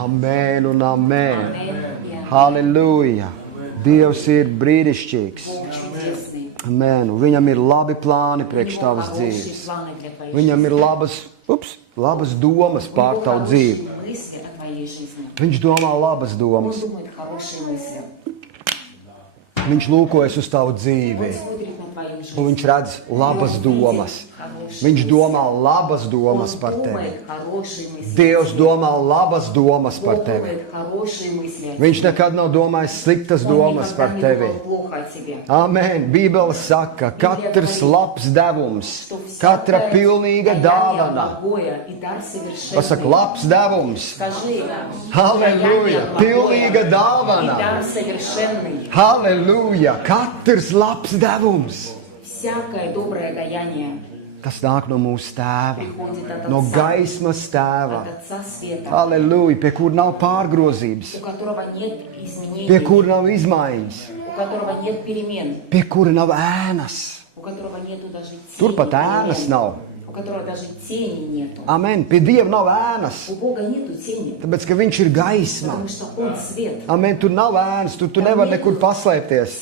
Amen un amen. Halleluja. Dievs ir brīnišķīgs. Amen. Viņam ir labi plāni priekš tavas dzīves. Viņam ir labas domas pār tavu dzīvi. Viņš domā labas domas. Viņš lūkojas uz tavu dzīvi. Un viņš redz labas domas. Viņš domā labas domas par tevi. Dievs domā labas domas par tevi. Viņš nekad nav domājis sliktas domas par tevi. Amen. Bībele saka, katrs labs devums, katra pilnīga dāvana. Pasaka, labs devums. Halleluja. Pilnīga dāvana. Halleluja. Katrs labs devums. Tas nāk no mūsu tēva, no gaismas tēva. Halleluja, pie kur nav pārgrozības, pie kur nav izmaiņas, pie kura nav ēnas. Tur pat ēnas nav. Amen, pie Dieva nav ēnas, tāpēc, ka viņš ir gaisma. Amen, tur nav ēnas, tu nevar nekur paslēpties.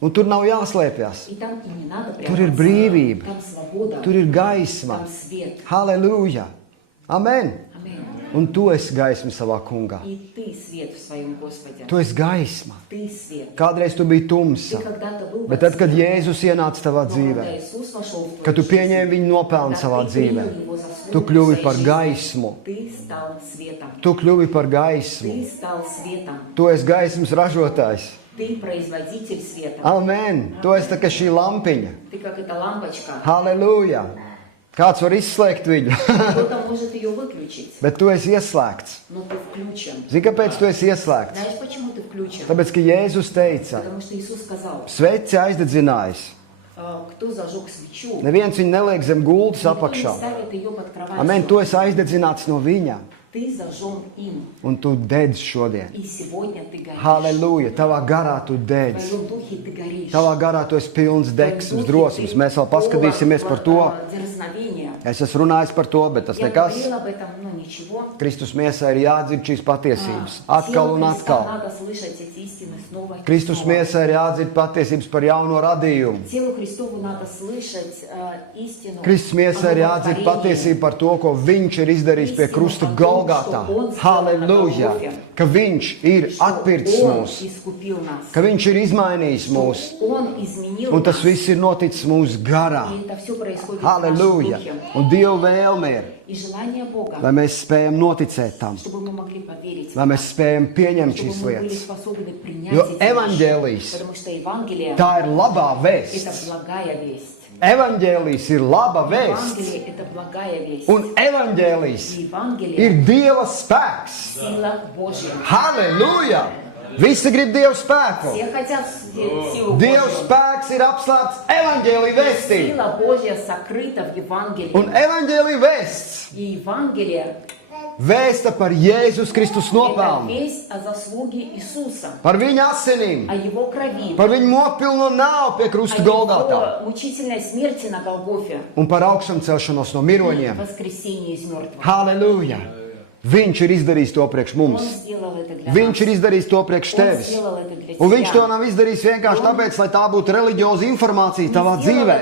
Un tur nav jāslēpjas. Tur ir brīvība. Tur ir gaisma. Halleluja. Amen. Un tu esi gaisma savā kungā. Tu esi gaisma. Kādreiz tu biji tumsa. Bet tad, kad Jēzus ienāca tavā dzīvē, kad tu pieņēmi viņu nopelnu savā dzīvē, tu kļuvi par gaismu. Tu kļuvi par gaismu. Tu esi gaismas ražotājs. Amen. Tu esi tā kā šī lampiņa. Halleluja. Kāds var izslēgt viņu? Bet tu esi ieslēgts. Zini, kāpēc tu esi ieslēgts? Tāpēc, ka Jēzus teica, sveci aizdedzinājis. Neviens viņu neliek zem gultas apakšā. Amen, tu esi aizdedzināts no viņa. Un tu dedz šodien. Halleluja, tavā garā tu dedz. Tavā garā tu esi pilns degsmas, drosmes. Mēs vēl paskatīsimies par to. Es esmu runājis par to, bet tas nekas. Kristus miesā ir jādzird šīs patiesības. Atkal un atkal. Kristus miesā ir jādzird patiesības par jauno radījumu. Kristus miesā ir jādzird patiesība par to, ko viņš ir izdarījis pie krusta Golgatā. Halleluja! Ka viņš ir atpircis mūs. Ka viņš ir izmainījis mūs. Un tas viss ir noticis mūsu garā. Halleluja! Un Dieva vēlme ir, lai mēs spējam noticēt tam. Lai mēs spējam pieņemt šīs lietas. Jo evaņģēlijs, tā ir labā vēsts. Evaņģēlijs ir laba vēsts. Un evaņģēlijs ir Dieva spēks. Halleluja! Visi grib Dievu spēku. Dieva spēks ir apslēpts evaņģēlija vēstī. Un evaņģēlija vēsts vēsta par Jēzus Kristus nopelnu. Par viņa asinīm. Par viņa nopilno nāvu pie krusta Golgatā. Un par augšām celšanos no miroņiem. Halleluja! Viņš ir izdarījis to priekš mums. Viņš ir izdarījis to priekš tevis. Un viņš to nav izdarījis vienkārši tāpēc, lai tā būtu reliģioza informācija tavā dzīvē.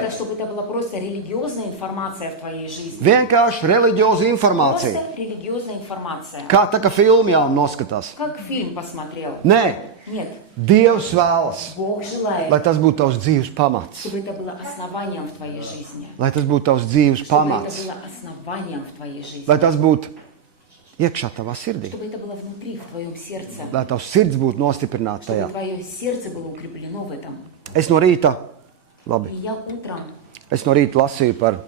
Vienkārši reliģioza informācija. Kā tā kā filmu jau noskatās. Nē. Dievs vēlas, lai tas būtu tavs dzīves pamats. Lai tas būtu tavs dzīves pamats. Lai tas būtu iekšā tavā sirdī. Lai tavs sirds būtu nostiprināta tajā. Es no rīta lasīju par...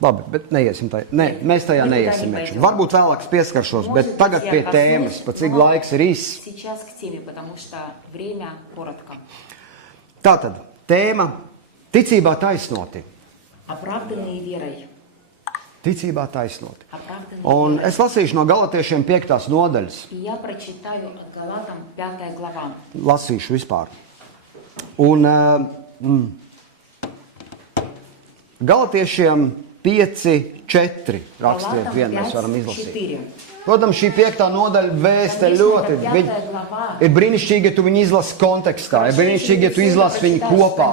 Labi, bet neiesim tajā. Nē, mēs tajā neiesim. Varbūt vēlāk pieskaršos, bet tagad pie tēmas, pa cik laiks ir īss. Tātad, tēma ticībā taisnoti. Ticībā taisnoti. Un es lasīšu no Galatiešiem 5. nodaļas. Lasīšu vispār. Un Galatiešiem 5:4 rakstiet, vien mēs varam izlasīt. Protams, šī 5. nodaļa vēsta ļoti, ir brīnišķīgi, ja tu viņu izlasi kontekstā, ir brīnišķīgi, ja tu izlasi viņu kopā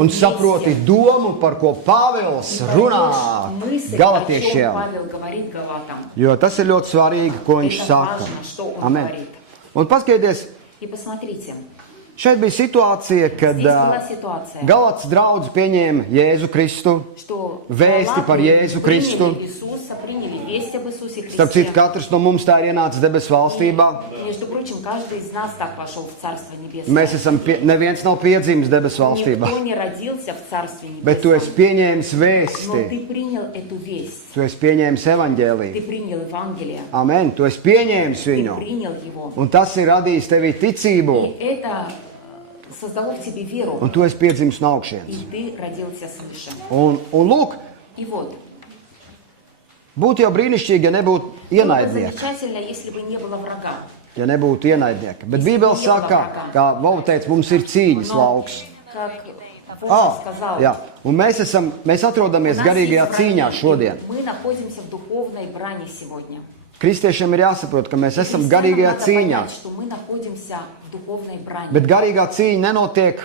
un saproti domu, par ko Pāvils runā galatiešiem. Jo tas ir ļoti svarīgi, ko viņš saka. Amen. Un paskatieties, šeit bija situācija, kad Galatas draudzi pieņēma Jēzu Kristu, vēsti par Jēzu Kristu. Starp citu, katrs no mums tā ir ienācis debesu valstībā. Mēs esam, neviens nav piedzimis debesu valstībā. Bet tu esi pieņēmis vēsti. Tu esi pieņēmis evaņģēliju. Amen. Tu esi pieņēmis viņu. Un tas ir radījis tevī ticību. Un tu esi piedzimis no augšienes. Un lūk, būtu jau brīnišķīgi, ja nebūtu ienaidnieka. Ja nebūtu ienaidnieka. Bet Bībele saka, kā Vova teica, mums ir cīņas lauks. Jā. Un mēs atrodamies garīgajā cīņā šodien. Kristiešiem ir jāsaprot, ka mēs esam garīgajā cīņā. Bet garīgā cīņa nenotiek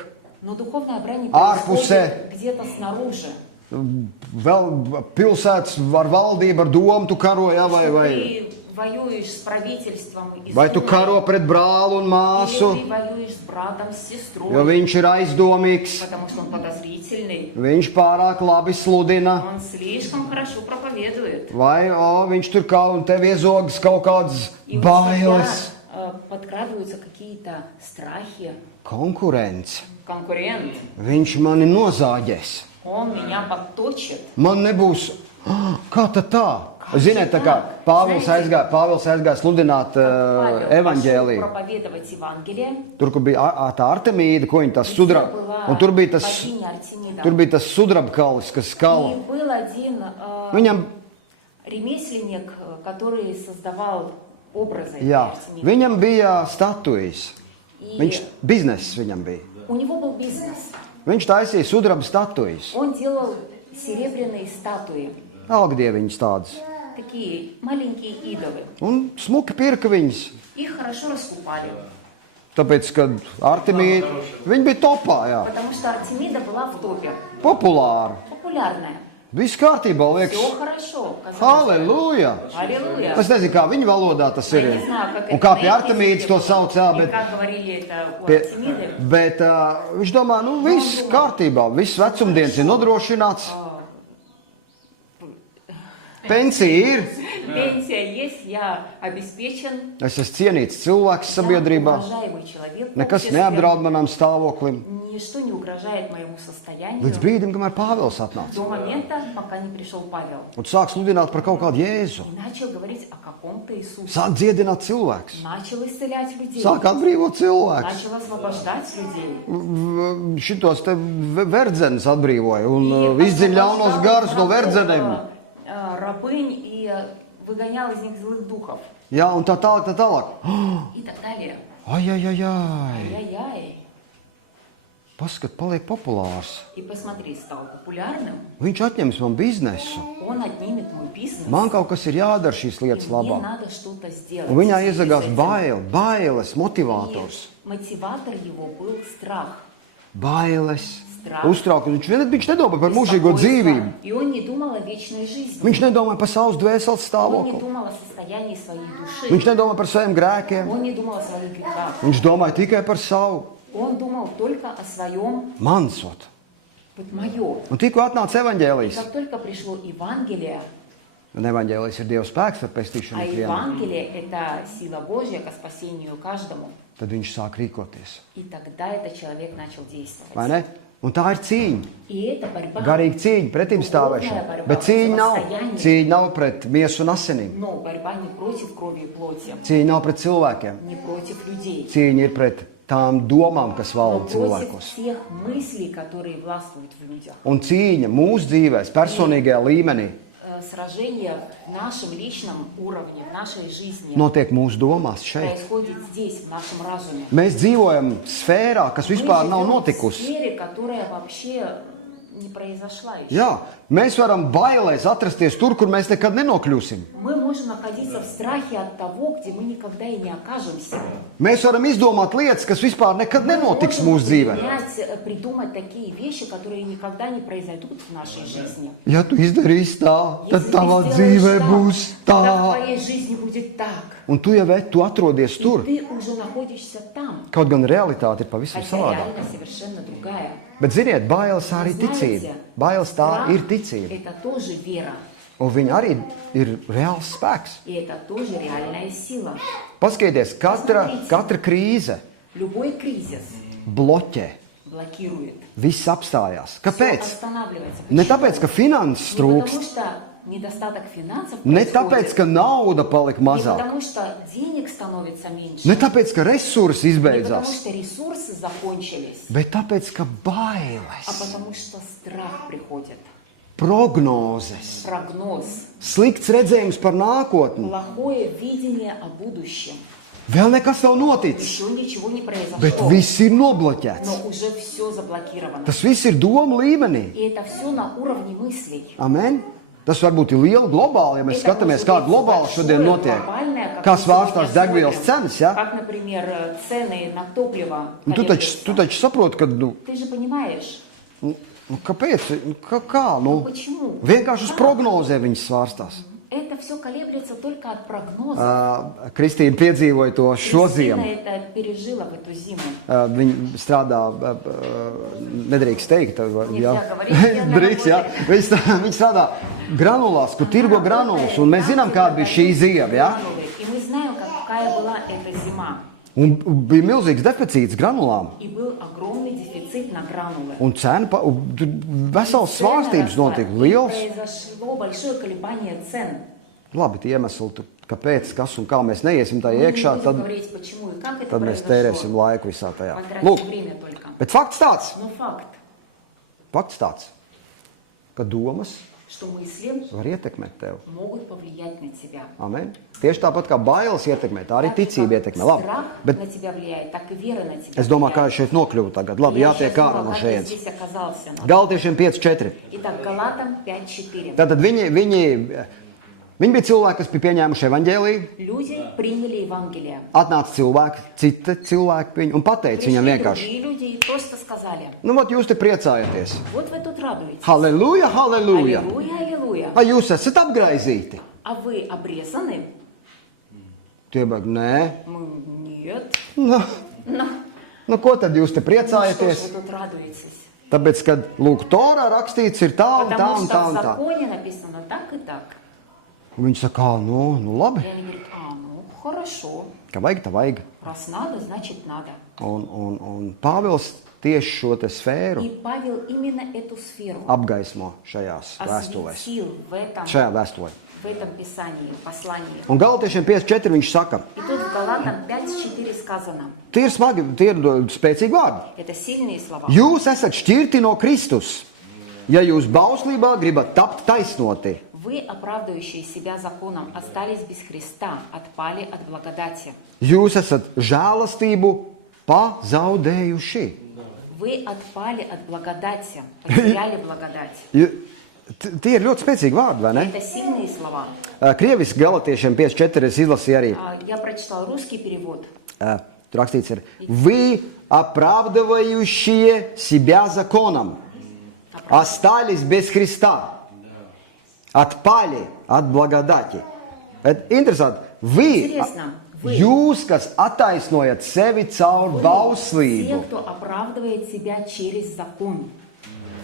ārpusē. Vēl pilsētas ar valdību, ar domu tu karo, ja, vai tu karo pret brāli un māsu, jo viņš ir aizdomīgs, viņš pārāk labi sludina, vai viņš tur kā un tev iezogas kaut kādas bailes, konkurence, viņš mani nozāģēs. Man nebūs, kā tad tā? Ziniet, tā kā Pāvils aizgāja sludināt evaņģēliju. Tur, kur bija tā Artemīda, ko viņa tas sudraba, un tur bija tas sudrabkalis, kas kala. Viņam bija statujas. Bizness viņam bija. Viņš taisīja sudraba statujas. Algdieviņas tādas. Un smuki pirka viņas. Tāpēc, kad Artemīda, viņa bija topā, jā. Populāra. Viss kārtībā, liekas. Halleluja! Es nezinu, kā viņa valodā tas ir. Un kā pie Artemīdas to sauc, jā, bet viņš domā, viss kārtībā, viss vecumdienas ir nodrošināts. Pensija ir. Es esmu cienīts cilvēks sabiedrībā. Nekas neapdraud manam stāvoklim. Līdz brīdim, kamēr Pāvils atnāca. Un sāk sludināt par kaut kādu Jēzu. Sāk dziedināt cilvēks. Sāk atbrīvot cilvēks. Šitos te verdzenes atbrīvoja un izdziļ ļaunos garus no verdzenēm. Рабынь и выгонял из них злых духов. Jā, un tā tālāk. И так далее. Ai. Paskat, paliek populārs. И посмотри, стал популярным. Viņš atņems man biznesu. Он отнимет мой бизнес. Man kaut kas ir jādara šīs lietas labā. Мне надо что-то сделать. Un viņā iezagās bailes, motivators. Мотиватор его был страх. Bailes. Uztraukums. Viņš nedomā par mūžīgo dzīvību. Viņš nedomā par savas dvēseles stāvokli. Viņš nedomā par saviem grēkiem. Viņš domāja tikai par savu. Mansot. Un tikko atnāca evaņģēlijs. Un evaņģēlijs ir Dieva spēks par pestīšanu ikvienam. Tad viņš sāk rīkoties. Vai ne? Un tā ir cīņa. Garīga cīņa, pretim stāvēšana. Bet cīņa nav pret miesu un asinīm. Cīņa nav pret cilvēkiem. Cīņa ir pret tām domām, kas valda cilvēkos. Un cīņa mūsu dzīvēs, personīgajā līmenī, notiek mūsu domās šeit. Mēs dzīvojam sfērā, kas vispār nav notikusi. не произошла еще. Jā, mēs varam bailēs atrasties tur, kur mēs nekad nenokļūsim. Мы можем находиться в страхе от того, где мы никогда и не окажемся. Mēs varam izdomāt lietas, kas vispār nekad nenotiks mūsu dzīvē. Придумать такие вещи, которые никогда не произойдут в нашей жизни. Ja tu izdarīsi tā, tad Если tavā ты dzīvē сделаешь būs так, тогда в tā. твоей жизни будет так. Un tu jau tu atrodies И tur. ты уже находишься там. Kaut gan realitāte ir pavisam Хотя savādāka. реальность совершенно другая. Bet ziniet, bailes arī Знаете, ticība. Bailes tā страх ir ticība. это тоже вера. Un viņa arī ir reāls spēks. И это тоже реальная сила. Paskatieties, katra krīze Любой кризис bloķē. блокирует. Viss apstājās. Всё Kāpēc? останавливается. Ne Почему? tāpēc, ka finanses Не потому trūkst, что недостаток финансов ne происходит, tāpēc, ka nauda palika не mazāk, потому что денег становится меньше, ne tāpēc, ka resursi не потому izbeidzās, что ресурсы закончились, bet tāpēc, ka а bailes, потому что страх приходит. prognozes, Прогноз, slikts redzējums par nākotni. плохое видение о будущем. Vēl nekas nav noticis, Еще ничего не bet произошло, viss ir nobloķēts. но уже все заблокировано. Tas viss ir doma līmenī. И это все на уровне мыслей. Amen. Tas varbūt ir liela globāla, ja mēs Это skatāmies, может kā быть globāli большое, šodien notiek. глобальное, как Kā мы svārstās сегодня degvielas смотрим. cenas, ja? Как, например, цены на топливо Un tu taču колеблются. saproti, ka, Ты же понимаешь, kāpēc, kā, почему? vienkārši uz prognozē viņas svārstās. Это все колеблется только от прогноза. Kristīna piedzīvoja to šo Кристина ziemu. это пережила в эту зиму. Viņa strādā, nedrīkst teikt, Nельзя говорить, я на drīkst, jā. работе. Viņa strādā granulās, kur tirgo granulas, un mēs zinām, kāda bija šī ziema, jā. И мы знаем, какая была эта зима. Un bija milzīgs deficīts granulām, И был огромный дефицит на гранулы. un cena, vesels Цены svārstības росли, notika, и liels. произошло большое колебание цен. Labi, tie iemesli, tur, kāpēc, kas un kā mēs neiesim tajā Мы iekšā, не tad, будем говорить, почему и как это tad mēs tērēsim произошло. laiku visā tajā. Потратим Lūk, время только. bet fakts tāds, Но факт, ka domas что мысли var ietekmēt tevi. могут повлиять на тебя. Amen. Tieši tāpat kā bailes ietekmē, tā arī Так ticība как ietekmē. Labi, страх bet на тебя влияет, так и вера на тебя es domāju, kā влияет. es šeit nokļuvu tagad. Labi, Я jātiek сейчас ārā думала, no как ты šejienes. здесь оказался. Galatiešiem 5:4. Итак, Галатам 5:4. Tātad viņi bija cilvēki, kas bija pieņēmuši evaņģēliju, Люди приняли Евангелие. atnāca cilvēki, citi cilvēki viņu un pateica viņam Пришли vienkārši, другие люди и просто сказали: nu, vat jūs te priecājaties. вот вы тут радуетесь. Halleluja, halleluja. Аллилуйя, аллилуйя. Vai jūs esat apgraizīti? А вы обрезаны? Tie bēg, nē. Мы нет. Nu, ko tad jūs te Ну что ж priecājaties? вы тут радуетесь? Tāpēc, kad lūk, Torā rakstīts ir tā un tā Потому un tā что в un tā. законе написано так и так. Un viņi saka, nu labi, И они говорят: ну хорошо, ka vajag, tā vajag. раз надо, значит надо. Un Pāvils tieši šo te sfēru И Павел именно эту сферу apgaismo šajās vēstulēs. осветил Šajā vēstulē. в этом писании, послании. Un Galatiešiem 5:4 viņš saka, И тут в Галатам 5:4 сказано. tie ir smagi, tie ir spēcīgi vārdi. Это сильные слова. Jūs esat šķirti no Kristus, ja jūs bauslībā gribat tapt taisnoti. Вы, оправдывающие себя законом, остались без Христа, отпали от благодати. Jūs esat žēlastību pazaudējuši. Вы отпали от благодати, потеряли благодать. Tie ir ļoti spēcīgi vārdi, vai ne? Это сильные слова. Krieviski Galatiešiem 5:4 es izlasīju arī. Я прочитал русский перевод. Tur rakstīts ir, вы, оправдывающие себя законом, остались без Христа, отпали от благодати. Это интересно. Интересно. Вы, Jūs, kas attaisnojat sevi caur те, bauslību, кто оправдывает себя через закон.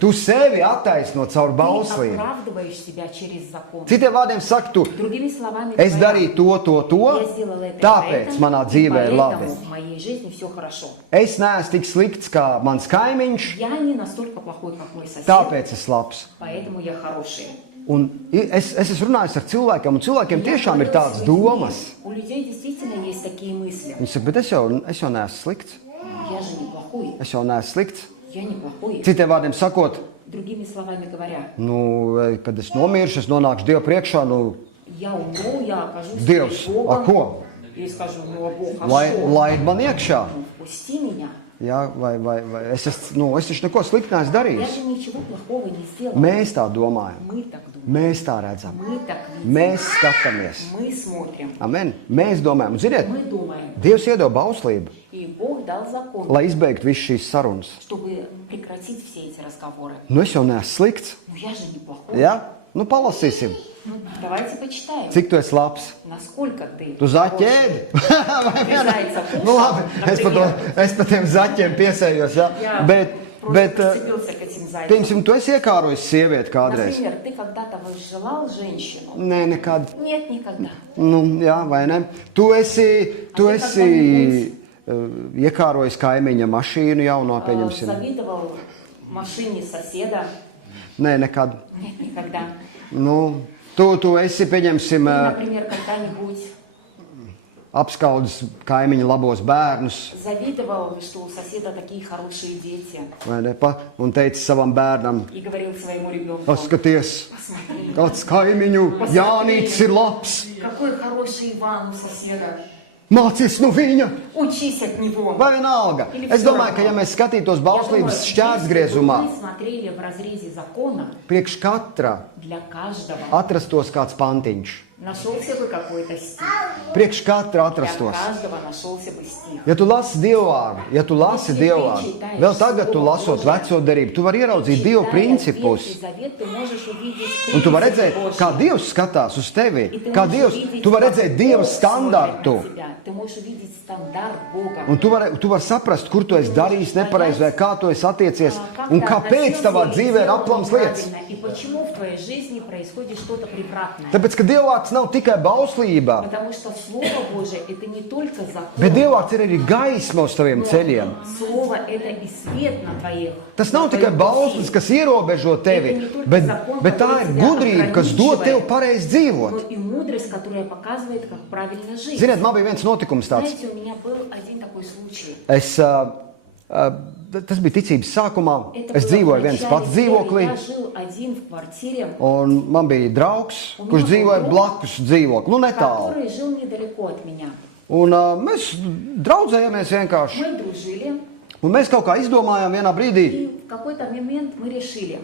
tu sevi attaisno caur Ты bauslību. оправдываешь себя через закон. Citiem vārdiem saka, tu, Другими словами es говоря, darīju to, я сделал это, tāpēc поэтому, manā и dzīvē ir labi. поэтому в моей жизни все хорошо. Es neesmu tik slikts kā mans kaimiņš, Я не настолько плохой, как мой сосед, tāpēc es labs. поэтому я хороший. Un es esmu runājis ar cilvēkiem, un cilvēkiem Я tiešām ir говорю tādas с людьми. domas. У людей действительно есть такие мысли. Viņi saka, bet es jau neesmu slikts. Я же неплохой. Es jau neesmu slikts. Я неплохой. Citiem vārdiem sakot, Другими словами говоря, nu, kad es nomiršu, es nonākšu Dievu priekšā, nu, я умру, я окажусь Dievs, перед a Богом ko? и скажу: ну, а Бог, а Lai, что? laid man iekšā. Ну, впусти меня. Jā, vai es taču neko sliktu neesmu Я darījis. же ничего плохого не сделал. Mēs tā domājam. Мы так думаем. Mēs tā redzam. Мы так видим. Mēs skatāmies. Мы смотрим. Amen. Mēs domājam. Un, ziniet, Мы думаем. Dievs iedod bauslību, И Бог dал закон, lai izbeigtu visu šīs sarunas. чтобы прекратить все эти разговоры. Nu, es jau neesmu slikts. Ну я же не плохой. Ja? Nu, palasīsim. Ну, давайте почитаем. Cik tu esi labs? Насколько ты Tu zaķēdi? Ты зайца кушал, Nu, labi, например. es pa tiem zaķiem piesējos, ja? Я Bet просто прицепился к этим зайцам. piemēram, tu esi iekārojis sievieti kādreiz? Например, ты когда-то возжелал женщину? Nē, nekad. Нет, никогда. Nu, jā, vai ne? Tu esi iekārojis kaimiņa mašīnu jauno, pieņemsim. Завидовал машине соседа? Nē, nekad. Нет, никогда. Nu, tu esi, pieņemsim, Ты, например, когда-нибудь apskaudis kaimiņa labos bērnus, завидовал, что у соседа такие хорошие дети, vai ne? Un teici savam bērnam, и говорил своему ребенку: paskaties, посмотри, kāds kaimiņu Jānītis ir labs, какой хороший Иван у соседа, mācies no viņa. учись от него. Vai vienalga. Es domāju, ka ja mēs skatītos bauslības šķērsgriezumā, мы смотрели в разрезе закона, priekš katra для каждого atrastos kāds pantiņš. нашелся бы какой-то стих. Priekš katra Для atrastos. каждого нашелся бы стих. Ja tu lasi Dievvvārdu, vēl tagad tu lasot veco derību, tu vari ieraudzīt Dieva principus. Завет, ты можешь увидеть Un tu vari принципы redzēt, Божьи. kā Dievs skatās uz tevi, И ты kā можешь Dievs, увидеть, tu vari как redzēt Dieva Бог standartu. смотрит на тебя. Ты можешь увидеть стандарт Бога. Un tu vari saprast, kur tu esi darījis nepareizi, vai kā tu esi attiecies, un kāpēc tavā dzīvē ir aplams lietas. И почему в твоей жизни происходит что-то превратное? Tāpēc, ka Dievvvārds nav tikai bauslība, Потому что Слово Божие – это не только bet закон. Dievvvārds ir arī gaisma uz taviem ceļiem. Слово – это и свет на твоих. Tas nav tikai bauslis, kas ierobežo tevi, bet tā ir gudrība, kas dod tev pareizi dzīvot. Но и mudрость, которая показывает, как правильно жить. Ziniet, man bija viens notikums tāds. Знаете, у меня был один такой случай. Tas bija ticības sākumā. Это Es было dzīvoju в viens начале pats веры. dzīvoklī, Я жил один в квартире, un man bija draugs, kurš dzīvoja blakus dzīvokli, nu netālu. который жил недалеко от меня. Un mēs draudzējāmies vienkārši. Мы дружили, Un mēs kaut kā izdomājām vienā brīdī, и в какой-то момент мы решили,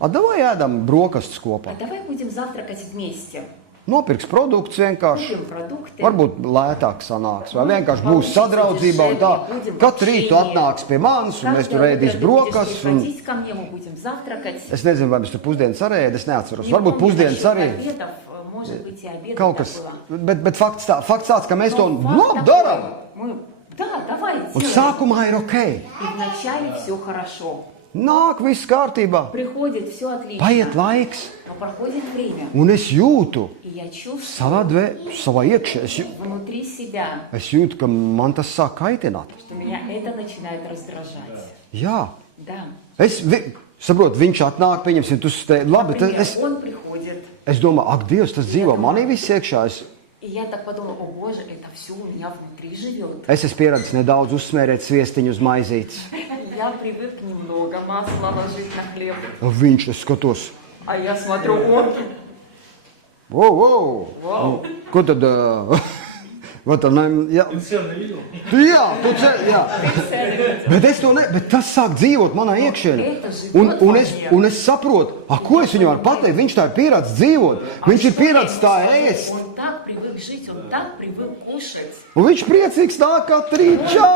davai ēdam brokastus kopā. а давай будем завтракать вместе. Nopirks produktus vienkārši. Купим продукты. Varbūt lētāk sanāks, vai vienkārši būs sadraudzība un tā. Katru rītu atnāks pie manis, un mēs tur ēdīs brokastus. Un... Приходить ко мне, мы будем завтракать. Es nezinu, vai mēs tur pusdienas arī ēd, es neatceros. Не Varbūt помню pusdienas насчет arī. обедов, может быть, и обедов Kaut так kas. было. Bet fakts tāds, ka mēs to Но факт такой, darām. мы, да, давай, Un делаем. sākumā ir ok. И вначале все хорошо. Nāk, viss kārtībā. Приходит все отлично. Paiet laiks, Но проходит время. un es jūtu И я чувствую savā iekšā. внутри себя, Es jūtu, ka man tas sāk kaitināt. что меня это начинает раздражать. Jā. Да. Saprotu, viņš atnāk, pieņemsim, tu te, labi, Например, es он приходит, domāju, ak, Dievs, tas dzīvo manī viss iekšā. и я так подумала: о Боже, это все у меня внутри живет. Es esmu pieradis nedaudz uzsmērēt sviestiņu uz maizītes. Я привык немного масла ложить на хлеб. Viņš, es skatos, А я смотрю, он. wow. Ko tad? Vai tā ne? Jā, jā. Bet es to ne, bet tas sāk dzīvot manā iekšienē. Un es saprotu, ko es viņam varu pateikt. Viņš tā ir pieradis dzīvot. Viņš ir pieradis tā ēst. Он так привык жить, он так привык кушать. Un viņš priecīgs tā kā trīčā.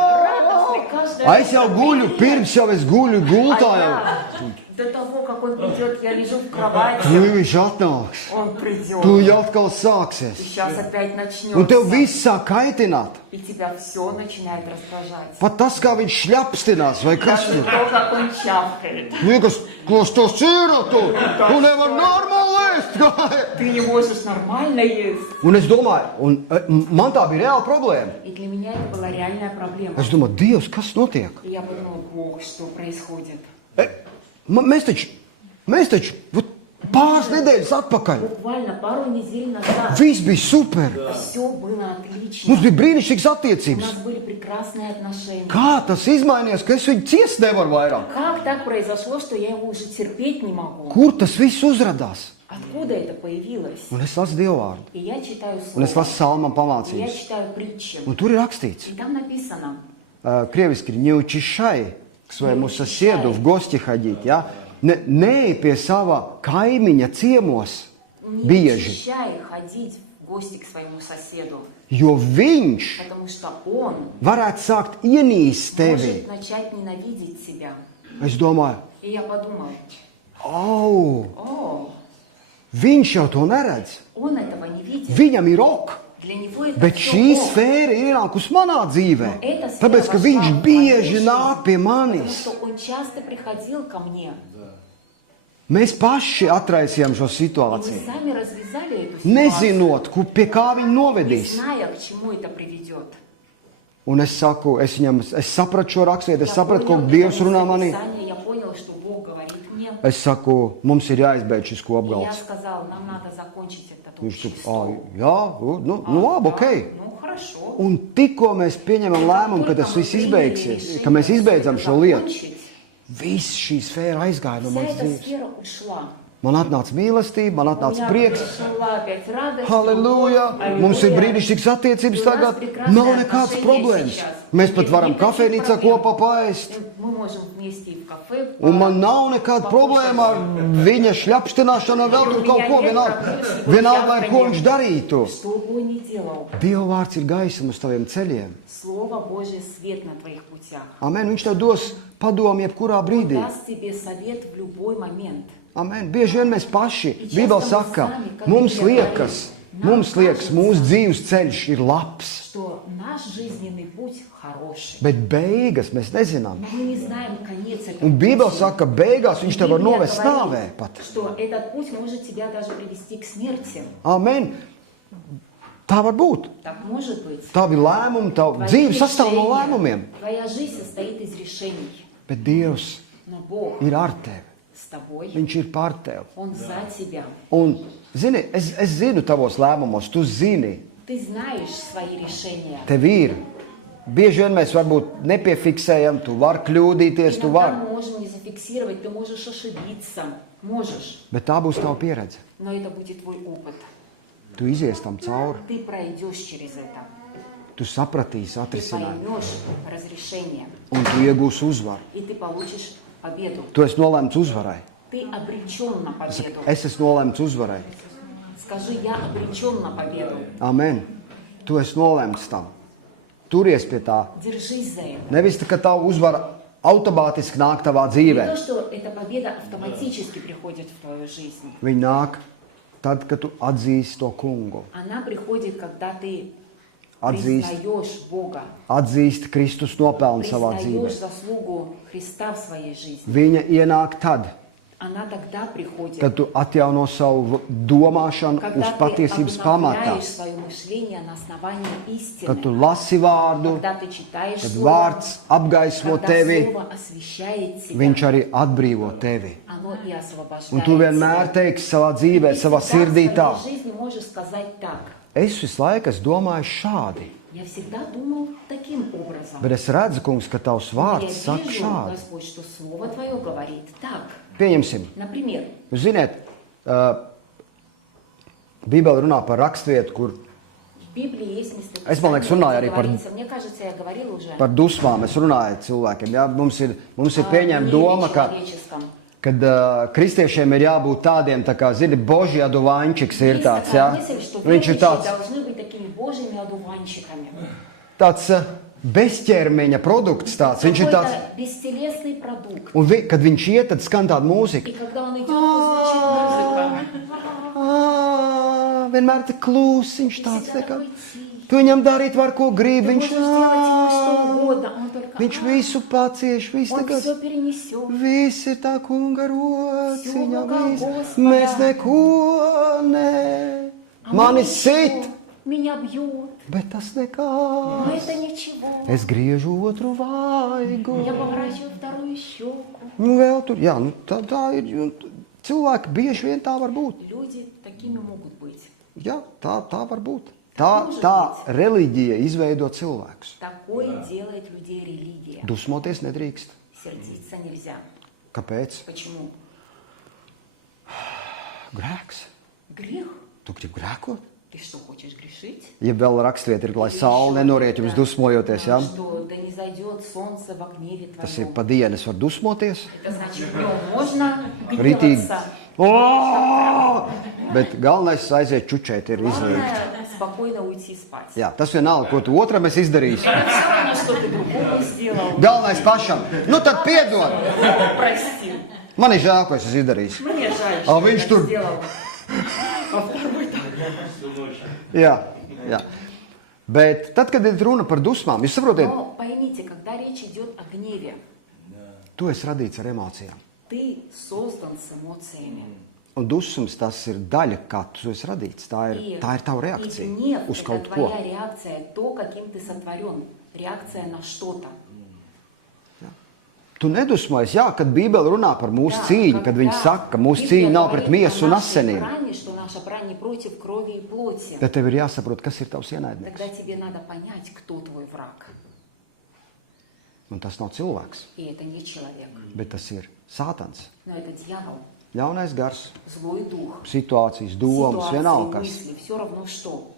Es jau guļu, pirms jau es guļu gultā jau. До того, как он придет, я лежу в кровати. Nu, viņš atnāks. Он придет. Tu jau atkal sāksies. И сейчас опять начнется. Un tev viss sāk kaitināt. И тебя все начинает раздражать. Pat tas, kā viņš šļapstinās, vai kas Даже tur. то, как он чавкает. Liekas, kas tas ir? Tu nevar normāli ēst. Ты не можешь нормально есть. Un es domāju, man tā bija reāla problēma. И для меня это была реальная проблема. Es domāju, Dievs, kas notiek? И я подумала: Бог, что происходит? Mēs taču pāris nedēļas atpakaļ. Буквально пару недель назад Viss bija super. все было отлично. Mums bija brīnišķīgas У attiecības. нас были прекрасные отношения. Kā tas izmainījās, ka es viņu ciest nevaru vairāk? Как так произошло, что я его уже терпеть не могу? Kur tas viss uzradās? Откуда это появилось? Un es lasu Dievvvārdu. И я читаю Un es слово. lasu salmam И я pamācības. читаю притчи. Un tur ir rakstīts. И там написано: кревиски, не учащай к своему соседу в гости ходить, ja? Neej pie sava kaimiņa ciemos Не bieži, учащай ходить в гости к своему соседу, jo viņš потому что он varētu sākt ienīst tevi. может начать ненавидеть тебя. Es domāju, И я подумал, о, viņš jau to neredz. он этого не видит. Viņam ir ok, Для него это bet всё šī ок. sfēra ir ienākusi manā dzīvē. Но эта сфера Tāpēc, ka вошла viņš в мою bieži жизнь, nāk pie Потому manis. что он часто приходил ко мне. Mēs paši atraisījām šo И situāciju, мы сами развязали эту ситуацию, nezinot, pie kā viņi не novedīs. зная, к чему это приведет. Un es saku, es sapratu šo raksturvietu, es Я sapratu, ko понял Dievs это runā manī. местописание, я понял, что Бог говорит мне. Es saku, mums ir jāizbeidz šis И я kopgalds. сказал, нам надо закончить этот Viņš общий saka, стол. jā, nu labi, Да, ok. Ну хорошо. Un tikko mēs pieņemam lēmumu, ka tas viss izbeigsies, ka mēs izbeidzam šo lietu, viss šī sfēra aizgāja no Вся manas эта dzīves. сфера ушла. Man atnāca mīlestība, man У atnāca меня prieks. пришла опять радость, Halleluja! любовь, Mums ir аллилуйя. brīnišķīgas attiecības У нас tagad. прекрасные Nav nekādas отношения problēmas. сейчас. Mēs pat Нет varam никаких kafejnīcā проблем. kopā paēst. Мы можем вместе и в кафе. Un man nav nekāda problēma ar viņa šļapštināšanu, vēl tur kaut ko vienalga, lai ko viņš darītu. Что бы он ни делал, Dieva vārds ir gaisma uz taviem ceļiem. Слово Божие свет на твоих путях. Amen. Viņš tev dos padomu jebkurā brīdī. Даст тебе совет в любой момент. Amen. Bieži vien mēs paši, Bībele saka, mums liekas, mūsu dzīves ceļš ir labs, Что наш жизненный путь хороший. bet beigas mēs nezinām. Но мы не знаем конец этого Un Bībele пути. saka, beigās viņš tev var Библия novest говорит, nāvē pat. что этот путь может тебя даже привести к смерти. Amen. Tā var būt. Так может быть. Tavi lēmumi, tava Твои dzīve sastāv no решения, lēmumiem. Твоя жизнь состоит из решений. Bet Dievs Но Бог ir ar tevi. с тобой. Viņš ir par tevi. Он за тебя. Un, zini, es zinu tavos lēmumos, tu zini, Ты знаешь свои решения. tev ir. Bieži vien mēs varbūt nepiefiksējam, tu vari kļūdīties, tu Иногда vari. мы можем не зафиксировать, ты можешь ошибиться. Можешь. Bet tā būs tava pieredze. Но это будет твой опыт. Tu izies tam cauri, Ты пройдешь через это. tu sapratīsi Ты atrisinājumu поймешь разрешение. un tu iegūsi uzvaru. И ты получишь победу. Tu esi nolēmts uzvarai. Ты обречен на победу. Es esmu nolēmts uzvarai. Скажи, я обречен на победу. Amen. Tu esi nolēmts tam. Turies pie tā. Держись за это. Nevis tā, ka tā uzvara automātiski nāk tavā Не dzīvē. то, что эта победа автоматически приходит в твою жизнь. Viņa nāk tad, kad tu atzīsi to kungu. Она приходит, когда ты Atzīst. признаешь Бога, Atzīsti Kristus nopelnu savā dzīvē. признаешь заслугу Христа в своей жизни. Viņa ienāk tad, Она тогда приходит, kad tu atjauno savu domāšanu uz когда ты patiesības pamatā. обновляешь свое мышление на основании Kad tu истины, lasi vārdu, когда ты читаешь kad Слово, vārds apgaismo когда tevi, Слово освещает тебя, viņš arī atbrīvo tevi. оно и освобождает Un tu vienmēr тебя. teiksi savā dzīvē, Ты savā всегда sirdī в tā. своей жизни можешь сказать так. Es visu laiku esmu domājis šādi, Я всегда думал таким образом. bet es redzu, kungs, ka tavs Я vārds saka вижу, šādi. Господь, что Слово Твое говорит так. Pieņemsim, Например, jūs ziniet, Bībele runā par rakstvietu, kur в Библии есть место, Es, man liekas, runāju arī par- мне кажется, я говорила уже par dusmām es runāju cilvēkiem. Ja? Mums ir о pieņemta гневе doma, ka человеческом. kad kristiešiem ir jābūt tādiem, tā kā, zini, Božji aduvāņčiks ir Есть tāds, такая jā. мысль, что Viņš ir верующие tāds, должны быть такими Божьими одуванчиками. tāds bezķermeņa produkts tāds. Viņš ir tāds, Какой-то бестелесный продукт. un kad viņš iet, tad skan tāda mūzika. И когда он идет, то звучит музыка. Vienmēr tā klusiņš tāds, Всегда tā kā. такой тихий. Tu viņam darīt var, ko gribi. Ты Viņš, можешь сделать ему что угодно, он только viņš visu pacieš, viss он tagad. все перенесет. Viss ir tā kunga Всё rociņa, kā viss. Господа. Mēs neko ne. А Mani мне sit, ничего, меня бьют, bet tas но nekā. это ничего. Es griežu otru vaigu. Я поворачиваю вторую щеку. Nu, vēl tur, jā, nu, tā ir. Un cilvēki bieži vien tā var būt. Люди такими могут быть. Jā, tā var būt. Tā reliģija izveido cilvēkus. Такое делает людей религия. Dusmoties nedrīkst. Сердиться нельзя. Kāpēc? Почему? Grēks. Грех. Tu gribi grēkot? Ты что, хочешь грешить? Ja vēl rakstvieta ir, lai saule nenoriet jums dusmojoties, ja? Что да не зайдет солнце в гневе Tas ir твоем. pa dienas var dusmoties. Это значит, днем можно Rītīgi. гневаться. Bet galvenais aiziet čučēt ir izlīgt. Главное, спокойно уйти спать. Jā, tas vienalga, ko tu otram esi izdarījis. Все равно, что ты другому сделал. Galvenais pašam. Nu tad piedod. Прости. Man ir žēl, ko es esmu izdarījis. Мне жаль, А что viņš я tur- так сделал. А второй так. Jā, jā. Bet tad, kad ir runa par dusmām, jūs saprotiet, Но поймите, когда речь идет о гневе, tu esi radīts ar emocijām. ты создан с эмоциями. Un dusmas tas ir daļa, kā tu esi radīts. Tā ir tava И reakcija гнев uz – это kaut ko. твоя реакция, то, каким ты сотворен. Реакция на что-то. Tu nedusmojies, jā, kad Bībele runā par mūsu cīņu, kad viņi saka, ka mūsu cīņa nav pret miesu un asinīm. Что наша брань не против крови и плоти. Tad tev ir jāsaprot, kas ir tavs ienaidnieks. Тогда тебе надо понять, кто твой враг. Un tas nav cilvēks, И это не человек, bet tas ir Sātans. но это дьявол, Ļaunais gars, злой дух, situācijas, domas, vienalga kas. мысли, все равно что.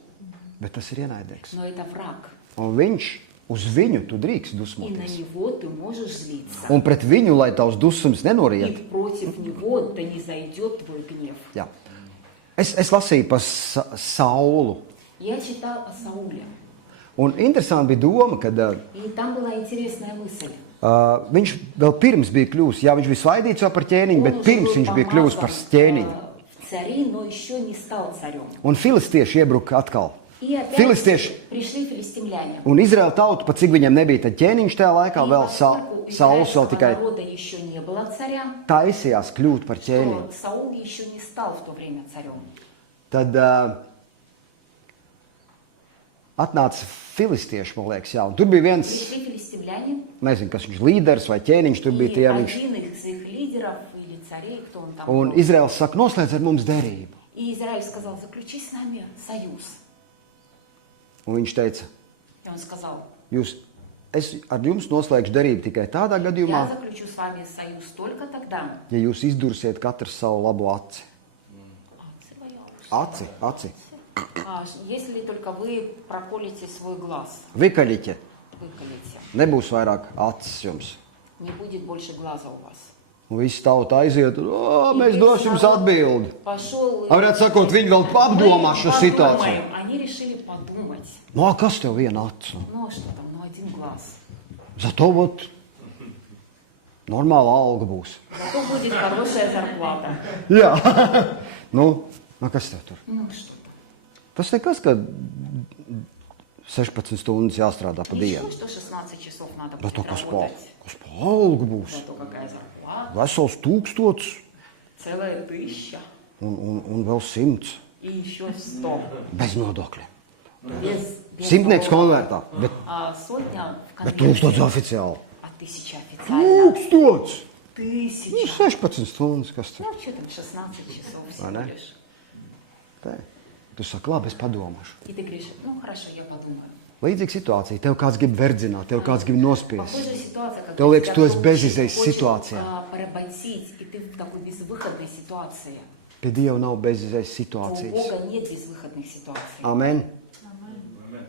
Bet tas ir ienaidnieks. Но это враг. Un viņš, uz viņu tu drīkst И на dusmoties. него ты можешь злиться. Un pret viņu, lai tavs dusmas И nenoriet. против него да не зайдет твой гнев. Jā. Es lasīju par Saulu. Я читал о Сауле. Un interesanti bija doma, kad И там была интересная мысль. viņš vēl pirms bija kļuvis, jā, viņš bija svaidīts jau par ķēniņu, bet Он уже pirms был viņš bija kļuvis par ķēniņu. в цари, но еще не стал царем. Un filistieši iebruka atkal. И опять Filistieši пришли филистимляне. un Izraēla tauta, pat cik viņiem nebija tad ķēniņš tajā laikā, И vēl поскольку Sauls vēl израильского tikai народа еще не было царя, taisījās kļūt par ķēniņu. то Саул еще не стал в то время царем. Tad atnāca filistieši, man liekas, jā, un tur bija viens, Пришли филистимляне, nezinu, kas viņš līderis vai ķēniņš, tur bija и tie viņš. один из их лидеров или царей, кто он там Un был, Izraels saka, noslēdz ar mums derību. и Израиль сказал, заключи с нами союз. Un viņš teica, И он сказал, es ar jums noslēgšu derību tikai tādā gadījumā, я заключу с вами союз только тогда. ja jūs izdursiet katrs savu labo aci. Aci. Если только вы проколите свой глаз, Vikaļiķe, выколите, nebūs vairāk acis jums. не будет больше глаза у вас. Un viss tauta aiziet, mēs dosim jums atbildi. Пошел. Varētu sakot, viņi vēl apdomā šo situāciju. Они решили подумать. Nu, kas tev viena acu? Ну что там, ну один глаз. Zato vot normāla alga būs. Зато будет хорошая зарплата. Jā. nu kas tev tur? Ну что? Tas nekas, ka 16 stundas jāstrādā pa dienu. Ничего, что 16 часов надо Bet to будет kas работать. pa algu būs? Зато какая зарплата. Vesels 1000 Целая 1000. un vēl 100 И еще 100. bez nodokļiem. Без Simtnieks налогов. konvertā, bet, А сотня в bet конверте. 1000 oficiāli. А 1000 официально. 1000! 1000. 16 stundas, kas tur? Ну, что там, 16 часов всего Ладно. лишь. Te. Tu saki, labi, es padomāšu. И ты говоришь, ну хорошо, я подумаю. Līdzīga situācija. Tev kāds grib verdzināt, tev kāds grib nospiest. Похожая ситуация, когда Tev liekas, тебя tu esi коуч bezizējas хочет, situācijā. поработить, и ты в такой безвыходной ситуации. Pie Dieva nav bezizējas У situācijas. Бога нет безвыходных ситуаций. Amen.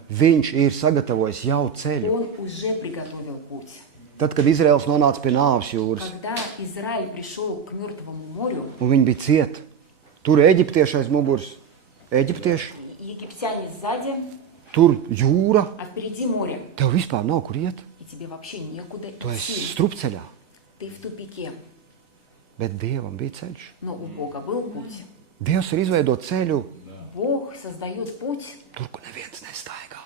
Viņš ir sagatavojis jau ceļu. Он уже приготовил путь. Tad, kad Izraels nonāca pie nāves jūras, Когда Израиль пришел к Мертвому морю, un viņi bija cieti, tur eģiptieši aiz muguras, eģiptieši, египтяне сзади, tur jūra, а впереди море, tev vispār nav kur iet. и тебе вообще некуда Tu esi идти. strupceļā, Ты в тупике, bet Dievam bija ceļš. но у Бога был путь. Dievs ir izveidojis ceļu Бог создает путь tur, kur neviens nestaigā.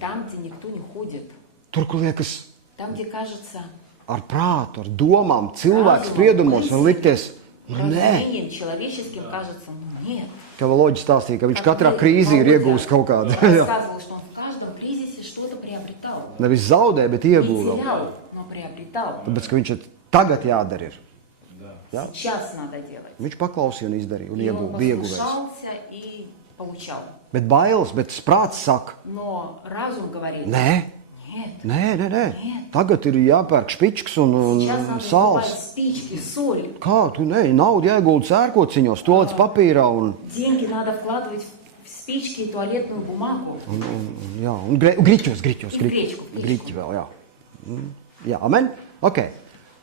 там, где никто не ходит, Tur, kur liekas там, где кажется ar prātu, ar domām, cilvēks разумом, spriedumos, un мыслью, likties, nu nē. разумением человеческим кажется, ну нет. Tev loģiski stāstīja, ka viņš Как katrā мне krīzī ir Володя iegūst kaut kādu. рассказывал, что он в каждом кризисе что-то приобретал. Nevis zaudē, bet Не iegūda. терял, но приобретал. Tāpēc, ka viņš ir tagad jādara. Ir. Ja? Сейчас надо делать. Viņš paklausīja un izdarīja, un И он bija ieguvējis. послушался и получал. Bet bailes, bet prāts saka, Но разум говорит, nē, нет, tagad ir jāpērk špičks un сейчас надо sāls. покупать спички, соль. Kā tu ne? Naudu jāiegulda sērkociņos, tolets papīrā un Деньги надо вкладывать в спички и туалетную бумагу. Jā, un griķos. grieķu. Griķi vēl, jā. Jā, amen? Ok,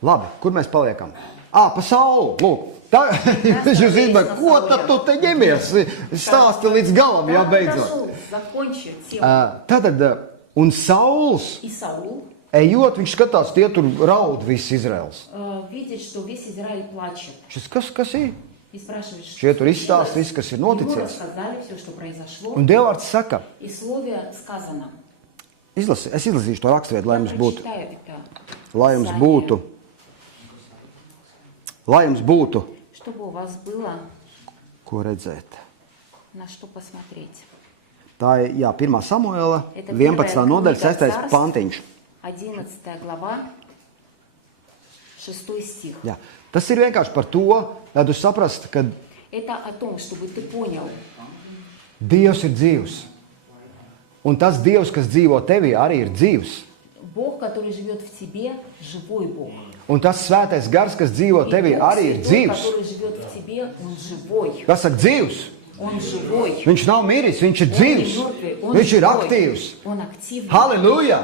labi, kur mēs paliekam? Pa Saulu, lūk. Jūs izbēg, ko tad tu te ņemies? Stāsti līdz galam, jā, beidzot. Tātad, un Sauls, И Саул ejot, viņš skatās, tie tur raud viss Izraels. видит, что весь Израиль плачет. Šis kas ir? И спрашивает, что Šie tur izstāst случилось. viss, kas ir Ему noticies. рассказали все, что произошло. Un Dievvārds saka, И в слове сказано. es izlasīšu to raksturvietu, lai Я jums būtu, прочитаю это. lai jums Psalmiem. būtu, lai jums būtu, Чтобы у вас было ko redzēt. на что посмотреть. Tā ir, jā, 1. Samuēla, Это 11. nodaļa, книга 6. Царств, pantiņš. 11 глава, 6 стих. Jā. Tas ir vienkārši par to, lai tu saprastu, ka Это о том, чтобы ты понял, Dievs ir dzīvs. Un tas Dievs, kas dzīvo tevī, arī ir dzīvs. Бог, который живет в тебе, живой Бог. Un tas svētais gars, kas dzīvo И tevī, Бог arī ir Святой, dzīvs. который живет в тебе, Он живой. Tas saka dzīvs. Он живой. Viņš nav miris, viņš ir Он не dzīvs. мертвый, он Viņš ir живой. aktīvs. Он активный. Halleluja!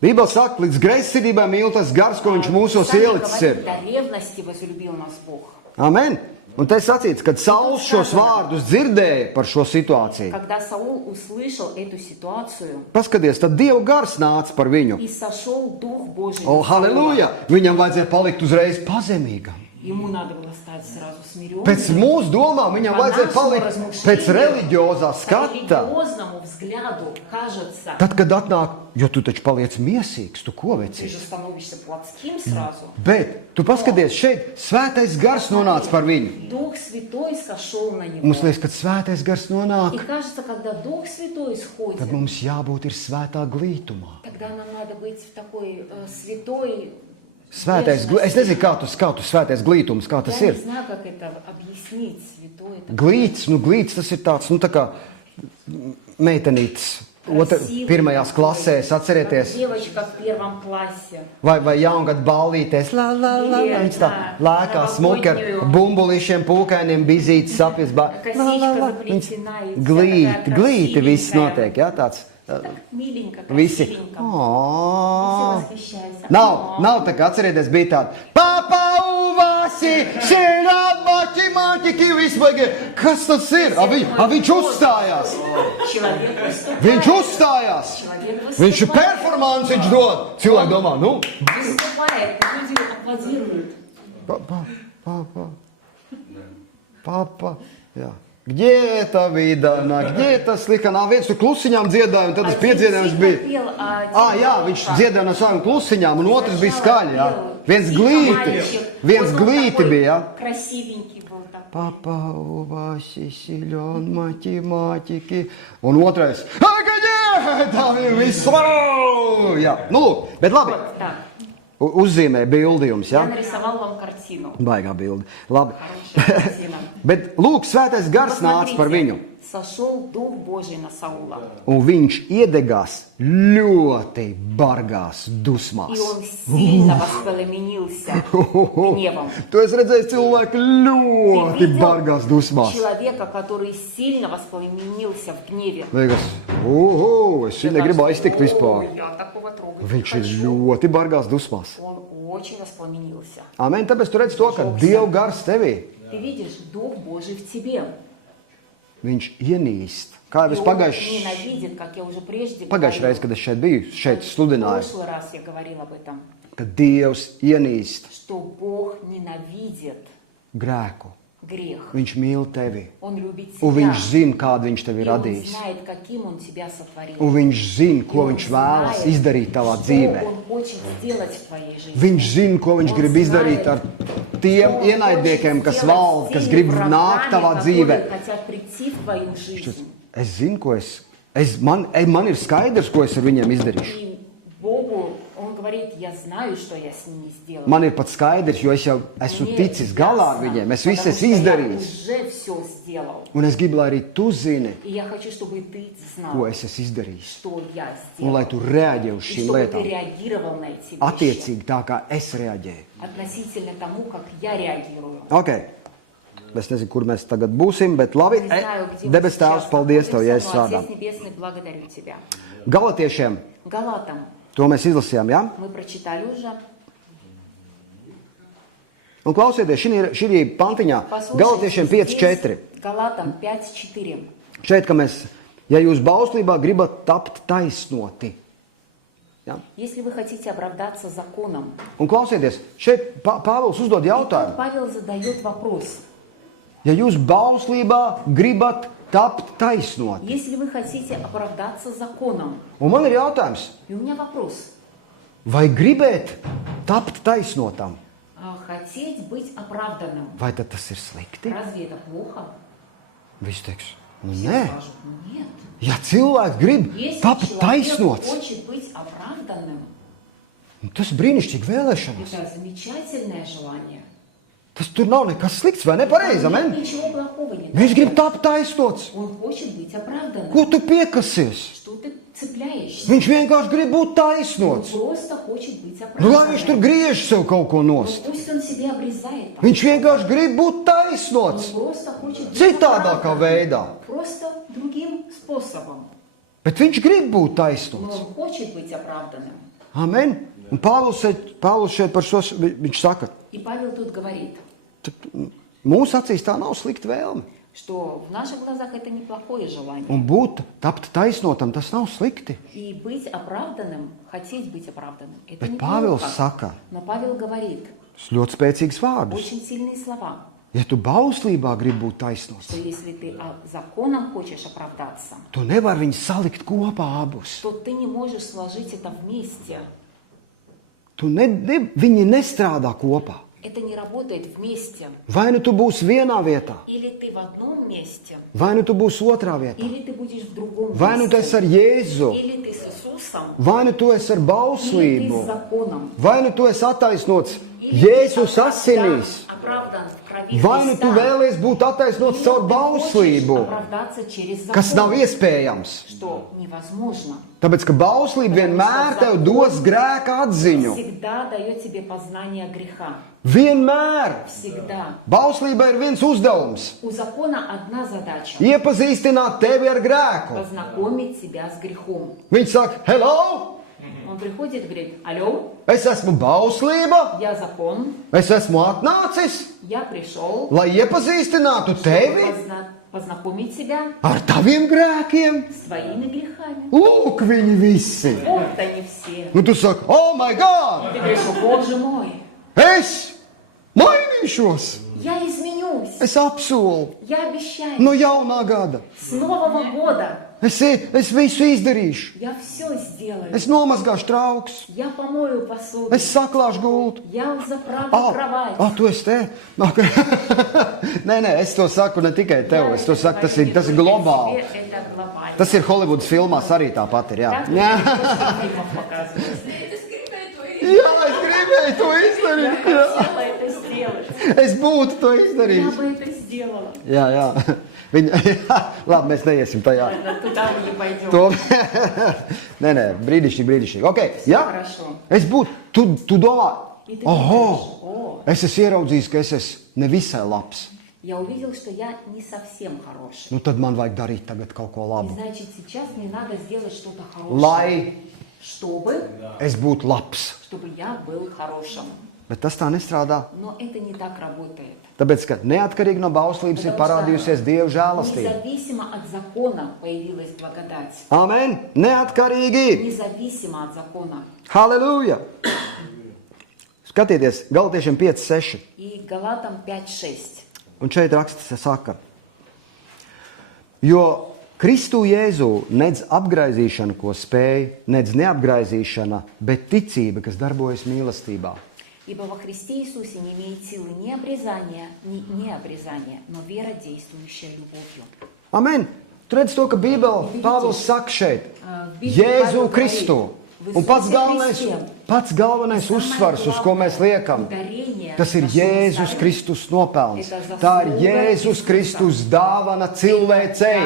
Bībele saka, līdz greizsirdībai mīl tas gars, ko viņš mūsos Писание ielicis ir. говорит, до ревности возлюбил нас Бог. Amen! Un te sacīts, kad Sauls šos vārdus dzirdēja par šo situāciju. Когда Саул услышал эту ситуацию, Paskaties, tad Dieva gars nāca par viņu. и сошел Дух Божий O, на Саула. halleluja! Viņam vajadzēja palikt uzreiz pazemīgam. Ему надо было стать сразу смиренным. Pēc mūsu domām viņam vajadzēja palikt pēc reliģiozā По skata. религиозному взгляду кажется, Tad, kad atnāk, jo tu taču paliec miesīgs, tu ko ты veci? же становишься плотским сразу. Bet tu paskaties, šeit svētais gars nonāca par viņu. Дух Святой сошел на него. Mums liekas, kad svētais gars И nonāk, кажется, когда Дух Святой tad сходит, mums jābūt ir svētā glītumā. тогда нам надо быть в такой святой. Svētais, es nezinu, kā tu svētais glītums, kā tas Я ir. не знаю, как это объяснить, святой. Это Glīts tas ir tāds, tā kā meitenītes pirmajās klasēs, atcerieties, девочка в первом классе. vai jaungad ballītēs, viņš tā lēkā smuki ar bumbulīšiem, pūkainiem, bizītes, sapies, Косичка заплетена. И вся glīti, такая glīti viss красивенькая. notiek, jā, tāds. Так миленько, Visi. красивенько. Oh. Все восхищаются. Nav tā kā atcerieties, bija tāda Papa uvasi, šēnā maķi, visvaigi. Kas tas ir? Viņš uzstājās. Человек выступает. Viņš uzstājās. Viņš ir performance, viņš dod. Cilvēki domā, nu. Выступает, люди аплодируют. Papa, jā. Где эта vidana, где эта slikana? Viens tur klusiņām dziedāja, un tad tas piedziedājums bija. Jā, viņš dziedāja no savām klusiņām, un otrs bija skaļi, jā. Viens glīti bija, jā. Красивенький был такой. Papa, uvasi, siļon, matemātiki. Un otrais, agaģē, tā ir viss. Jā, nu lūk, bet labi. Так, Uzzīmē bildījums, jā. я нарисовал вам картину. Baigā bildi. Labi. Хорошая картина. Bet lūk, svētais gars nāca par viņu. Сошел Дух Божий на Саула. Un viņš iedegās ļoti bargās И dusmās. он сильно воспламенился гневом. Tu esi redzējis cilvēku ļoti Ты видел bargās dusmās. человека, который сильно воспламенился в гневе. Liekas, es viņu negribu aiztikt vispār. Ой, я такого трогать не Viņš ir хочу. ļoti bargās dusmās. Он очень воспламенился. Amen, tāpēc tu redzi to, ka Dieva gars tevī, Ты видишь, Дух Божий в тебе. viņš ienīst. Kā jau И es он ненавидит, как я уже прежде pagājušajā reizē, kad es šeit biju, šeit В sludināju, прошлый раз я говорила об этом, ka Dievs ienīst что Бог ненавидит grēku. грех. Viņš mīl tevi. Он любит Un тебя. viņš zina, kādu viņš tevi И ir он radījis. знает, каким он тебя сотворил. Un viņš zina, ko И он viņš vēlas знает, izdarīt tavā что dzīvē. он хочет сделать в твоей жизни. Viņš zina, ko viņš grib izdarīt ar tiem ienaidniekiem, kas valda, kas grib nākt tavā dzīvē. Хотят прийти в твою жизнь. Es zinu, ko man ir skaidrs, ko es ar viņiem izdarīšu. И Богу, он говорит, я знаю, что я с ними сделал. Man ir pat skaidrs, jo es jau esmu ticis galā ar viņiem. Es visu esmu izdarījis. Уже все сделал. Un es gribu, lai arī tu zini, И я хочу, чтобы ты знал, ko es esmu izdarījis. что я Un lai сделал. tu reaģē uz И šīm чтобы ты lietām. реагировал на эти вещи. Attiecīgi tā, kā es reaģēju. Относительно тому, как я реагирую. Ok. Es nezinu, kur mēs tagad būsim, bet labi. Не знаю, где мы Debes сейчас Tēvs, paldies Tev, находимся, Jēzus но vārdā. Отец Небесный, благодарю Тебя. Galatiešiem, Галатам to mēs izlasījām, jā? мы прочитали уже. Un klausieties, šī pantiņā, Galatiešiem 5.4. Галатам 5.4. Šeit, ka mēs, ja jūs bauslībā gribat tapt taisnoti. Ja? Если вы хотите оправдаться законом, Un klausieties, šeit Pāvils uzdod jautājumu. Павел задает вопрос. Ja jūs bauslībā gribat tapt taisnoti. Если вы хотите оправдаться законом, Un man ir jautājums, и у меня вопрос. vai gribēt tapt taisnotam? Хотеть быть оправданным, Vai tad tas ir slikti? разве это плохо? Viņš teiks, nu Все nē. скажут, нет. Ja cilvēks grib Если tapt человек taisnots, хочет быть оправданным, tas brīnišķīgi vēlēšanas. это замечательное желание. Tas tur nav nekas slikts vai nepareizi, Нет amen? ничего плохого, не Viņš так? grib tapt taisnots. Он хочет быть оправданным. Ko tu piekasies? Что ты цепляешься? Viņš vienkārši grib būt Он taisnots. просто хочет быть Nu, lai viņš tur оправданным. griež sev kaut ko Ну, nost. пусть он себе обрезает. Viņš vienkārši grib būt Он taisnots. просто хочет быть Citādākā оправданным. veidā. Просто другим способом. Bet viņš grib būt Но taisnots. он хочет быть оправданным. Amen. Un Pāvils šeit par šo, viņš saka, И Павел тут говорит, mūsu acīs tā nav slikta vēlme. что в наших глазах это неплохое желание. Un būt tapt taisnotam, tas nav slikti. И быть оправданным, хотеть быть оправданным, это Bet неплохо. Pāvils saka, Но Павел говорит tas ļoti spēcīgs vārdus. очень сильные слова, Ja tu bauslībā gribi būt taisnots, что если ты законом хочешь оправдаться, tu nevari viņus salikt kopā abus. то ты не можешь сложить это вместе. Viņi nestrādā kopā. Это не работает вместе. Vai nu tu būsi vienā vietā, Или ты в одном месте, vai nu tu būsi otrā vietā, или ты будешь в другом vai nu tu esi месте. ar Jēzu, Или ты с Иисусом, vai nu tu esi ar или ты bauslību, с законом. vai nu tu esi attaisnots Или Jēzus ты asinīs, оправдан в крови vai nu tu Христа. vēlies būt attaisnots Или caur ты bauslību, хочешь оправдаться через kas nav закон, iespējams. что невозможно. Tāpēc, ka bauslība vienmēr tev dos grēka atziņu. Всегда дает тебе познание греха. Vienmēr. Всегда. Bauslība ir viens uzdevums У закона одна задача - iepazīstināt tevi ar grēku. – познакомить себя с грехом. Viņš saka, hello, Он приходит и говорит, алло, es esmu bauslība, я закон, es esmu atnācis, я пришел, lai iepazīstinātu tevi познакомить себя ar taviem grēkiem. с своими грехами. Lūk, viņi visi. Вот они все. Un tu saki, oh, my God, Ты говоришь, «О, Боже мой, es mainīšos, я изменюсь, es apsolu я обещаю, no jaunā gada. с Нового года Es visu izdarīšu, я все сделаю. es nomazgāšu trauks, Я помою посуду, es saklāšu gultu. я заправлю кровать. Tu esi te? Okay. Nē, es to saku ne tikai tev, es to saku, tas ir globāli. Это глобально. Tas ir Holivudas filmās arī tāpat ir, jā. Так, Jā, в фильмах показывается. jā, es gribēju to izdarīt, Я jā. хотела это сделать. Es būtu to Я izdarījis. бы это сделала. Jā, jā. Labi, mēs neiesim tajā. Ладно, туда мы не пойдем. To... nē, brīnišķīgi. Okay, jā, Хорошо. es būtu, tu domā, И ты oho, думаешь, о, es esmu ieraudzījis, ka es esmu nevisai labs. я увидел, что я не совсем хороший. Nu, tad man vajag darīt tagad kaut ko И labu. значит, сейчас мне надо сделать что-то хорошее, Lai чтобы es būtu labs. я был хорошим. Bet tas tā nestrādā. Но это не так работает. Tāpēc, ka neatkarīgi no bauslības ir parādījusies Dieva žēlastība. Независимо от закона появилась благодать. Amen! Neatkarīgi! Независимо от закона. Halleluja! Skatieties, Galatiešiem 5.6. И Галатам 5.6. Un šeit raksts saka, jo Kristu Jēzu nedz apgraizīšana, ko spēj, nedz neapgraizīšana, bet ticība, kas darbojas mīlestībā. Ибо во Христе Иисусе не имеет силы ни обрезания, ни необрезания, но вера, действующая любовью. Amen! Tu redz to, ka Bībele Pāvils saka šeit, Jēzu Kristu. Un pats galvenais uzsvars, uz ko mēs liekam, tas ir Jēzus Kristus nopelns. Tā ir Jēzus Kristus dāvana cilvēcei.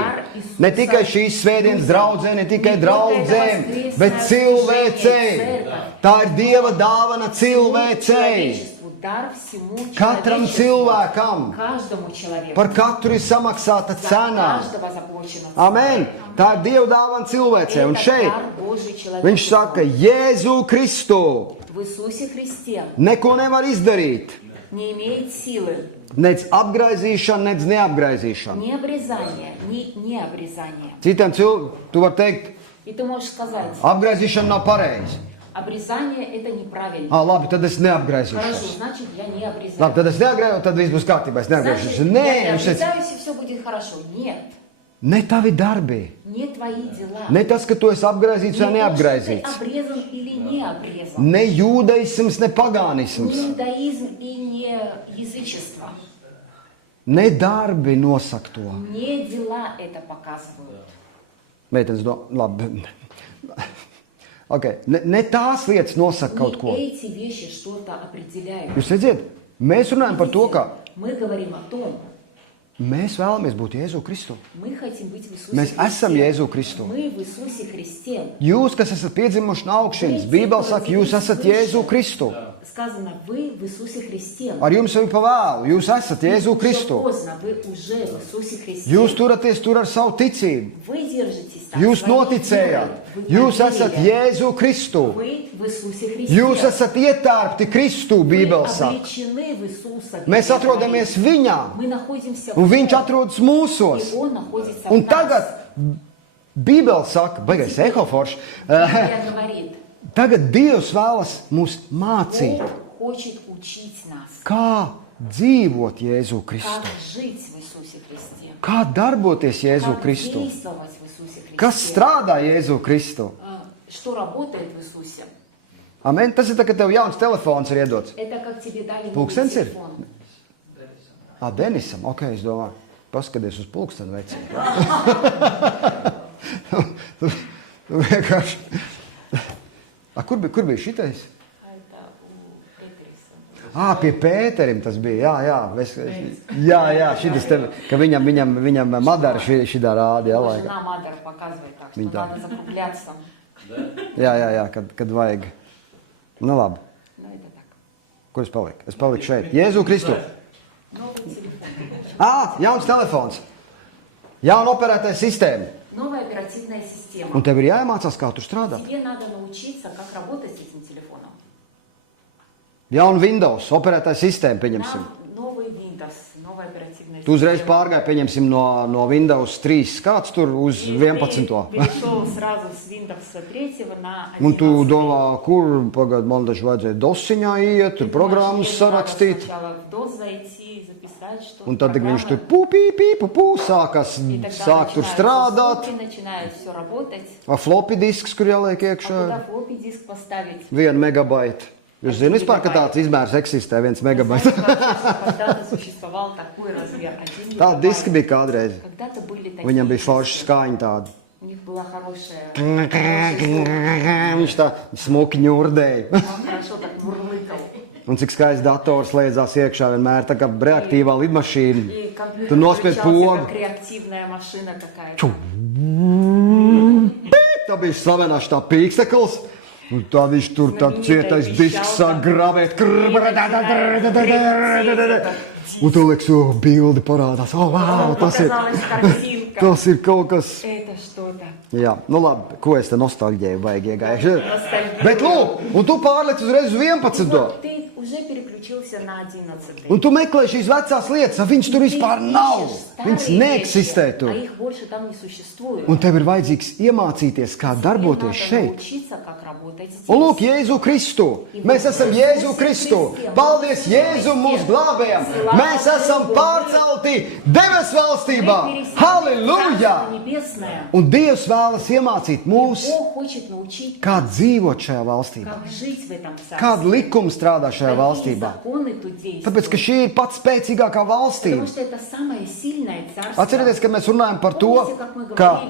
Ne tikai šīs svētdienas draudzē, ne tikai draudzēm, bet cilvēcei. Tā ir Dieva dāvana cilvēcei. дар всему Katram человечеству. cilvēkam. Каждому человеку. Par katru ir samaksāta За cena. каждого заплачена цена. Amen. Tā ir Dieva dāvana cilvēcei. Un Это šeit дар Божий viņš человечеству. saka, Jēzu Kristu В Иисусе Христе neko nevar izdarīt. не имеет силы Nec apgraizīšana, nec neapgraizīšana. ни обрезания, ни необрезания. Citiem cilvēkiem, tu vari teikt, И ты можешь сказать, apgraizīšana nav pareiza. обрезание это неправильно. Labi, tad es Хорошо, neapgraizīšos. значит я не обрезаю. Labi, tad es neapgraizīšos, tad viss būs kārtībā. Es neapgraizīšos. Значит, Nē, я не viņš teica, обрезаюсь и все будет хорошо. Нет, ne tavi darbi. не твои дела. Ne tas, ka tu esi apgraizīts vai Не то, что ты neapgraizīts. обрезан или не обрезан. Ne jūdaisms, ne Не pagānisms. иудаизм и не язычество. Ne darbi nosaka to. Не дела это показывают. Meitenes, labi. Okay. Ne tās lietas nosaka kaut ko. Не эти вещи что-то определяют. Jūs redziet, mēs runājam par to, ka Мы говорим о том, mēs vēlamies būt Jēzu Kristu. мы хотим быть в Иисусе Mēs esam Христе. Jēzu Kristu. Мы в Иисусе Христе. Jūs, kas esat piedzimuši no augšas, Bībele saka, jūs esat Jēzu Kristu. Сказано, вы в Иисусе Христе. Ar jums jau ir pavēlu, jūs esat Jēzu Уже Kristu. поздно, вы уже в Иисусе Христе. Jūs turaties tur ar savu ticību. Вы держитесь там. Jūs своей noticējāt. верой. Вы Jūs поверили. esat Jēzu Kristu. Вы в Иисусе Христе. Jūs esat ietērpti Kristu, Вы Bībele saka. облечены в Иисуса. Mēs Библия atrodamies говорит. Viņā, Мы находимся un в Viņš Нем, atrodas mūsos. и Он находится Un в tagad нас. Bībele saka, baigais ehoforšs, Библия говорит, tagad Dievs vēlas mūs mācīt, Бог хочет учить нас, kā dzīvot Jēzu Kristu, как жить в Иисусе Христе, kā darboties Jēzu как Kristu, действовать в Иисусе Христе, kas strādā Jēzu Kristu. что работает в Иисусе. Amen. Tas ir tā, ka tev jauns telefons ir iedots. Это как тебе дали новый Pulkstenis ir? телефон. Denisam, ok, es domāju, paskaties uz pulksteni vecinu. Tu vienkārši... Kur bija šitais? Это у Петриса. Pie Pēterim tas bija, jā, šitas tev, ka viņam Madara šidā rādi, jā, laika. Жена Мадер показывает так, что Viņa tā. надо закругляться. Jā, kad vajag. Nu labi, Ну, это так. kur es paliku? Es paliku šeit. Jēzu Kristu. Новый телефон. Jauns telefons. Jauna operētāja sistēma. Новая оперативная система. Un tev ir jāiemācās, kā tur strādāt. Тебе надо научиться, как работать с этим телефоном. Jauna Windows operētāja sistēma, pieņemsim. Новый Windows, новая оперативная Tu uzreiz система. pārgāji, pieņemsim, no Windows 3. Kāds tur uz И 11. ты перешел сразу с Windows 3 на 11. Un tu domā, kur pagad, man taču vajadzēja dosiņā iet, tur programmas sarakstīt. Сначала в DOS зайти, записать что-то. Un tad viņš tur pū, sāk tur strādāt. Начинает все работать. Floppy disks, kur jāliek А iekšā. куда floppy диск поставить? 1 megabaita. Jūs zināt, vispār, ka tāds izmērs eksistē, 1 megabaita. Когда-то существовал такой размер. 1 Tādi diski мегабайт. bija kādreiz. Когда-то были такие. Viņam bija диски. forša skaņa tāda. У них была хорошая. Viņš tā smuki ņurdēja. Он хорошо так мурлыкал. Un cik skaists dators slēdzās iekšā vienmēr, tā kā reaktīvā lidmašīna. И компьютер Tu nospied включался, pogu. как реактивная машина какая-то. Tā bija slavenās tā pīkstekls. Un tā viņš tur tad cietais disks sāk gravēt. Un tu liekas, bildi parādās. Wow, Показалась картинка. tas ir kaut kas. Это что-то. Jā, nu labi, ko es te nostalģēju vajag iegājuši. Nostalģiju. Bet lūk, un tu pārlec uzreiz uz 11. Вот ты уже переключился на 11. Un tu meklē šīs vecās lietas, viņas tur vispār nav. Viņas neeksistē А tur. их больше там не существует. Un tev ir vajadzīgs iemācīties, kā darboties šeit. Научиться, как работать здесь. Un lūk, Jēzu Kristu. Mēs esam Jēzu Kristu. Paldies Jēzu mūsu glābējam. Mēs esam pārcelti debesu valstībā. Halleluja! Небесное. Un Dievs vēlas iemācīt mūs, Бог хочет научить, kā dzīvot šajā valstībā. как жить в этом царстве. Kāda likuma strādā šajā Какие valstībā. законы тут действуют. Tāpēc, ka šī ir pats spēcīgākā valstība. Потому что это самое сильное царство. Atcerieties, kad mēs runājam par to, ka,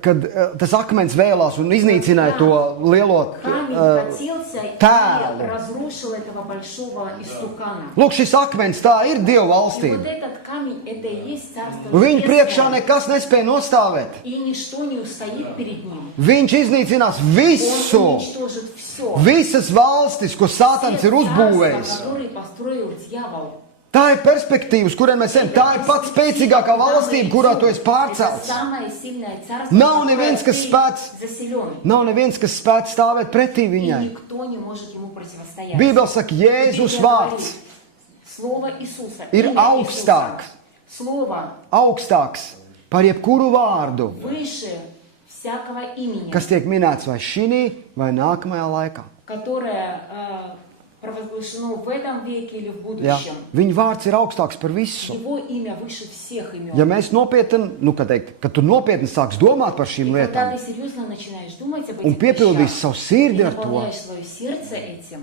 kad tas akmens vēlās un iznīcināja to lielo Камень катился и tēlu. разрушил этого большого истукана. Lūk, šis akmens tā ir Dieva И вот valstība. этот камень, это и есть царство Un viņa небесное. priekšā nekas nespēja nostāvēt. И ничто не устоит перед ним. Viņš iznīcinās Он visu, уничтожит все. visas valstis, ko Sātans ir uzbūvējis. который построил дьявол. Tā ir perspektīva, uz kuriem mēs ejam. Tā ir pats spēcīgākā valstība, kurā tu esi pārcelts. Nav neviens, kas spēc stāvēt pretī viņai. Bībele saka, Jēzus vārds ir augstāks par jebkuru vārdu, kas tiek minēts vai šinī, vai nākamajā laikā. Провозглашено в этом веке или в Jā, будущем. viņa vārds ir augstāks par visu. Его имя выше всех имен. Ja mēs nopietni, kad tu nopietni sāks domāt par šīm Когда lietām ты серьезно начинаешь думать об un этих piepildīsi вещах, savu sirdi и ar to, наполняешь свое сердце этим,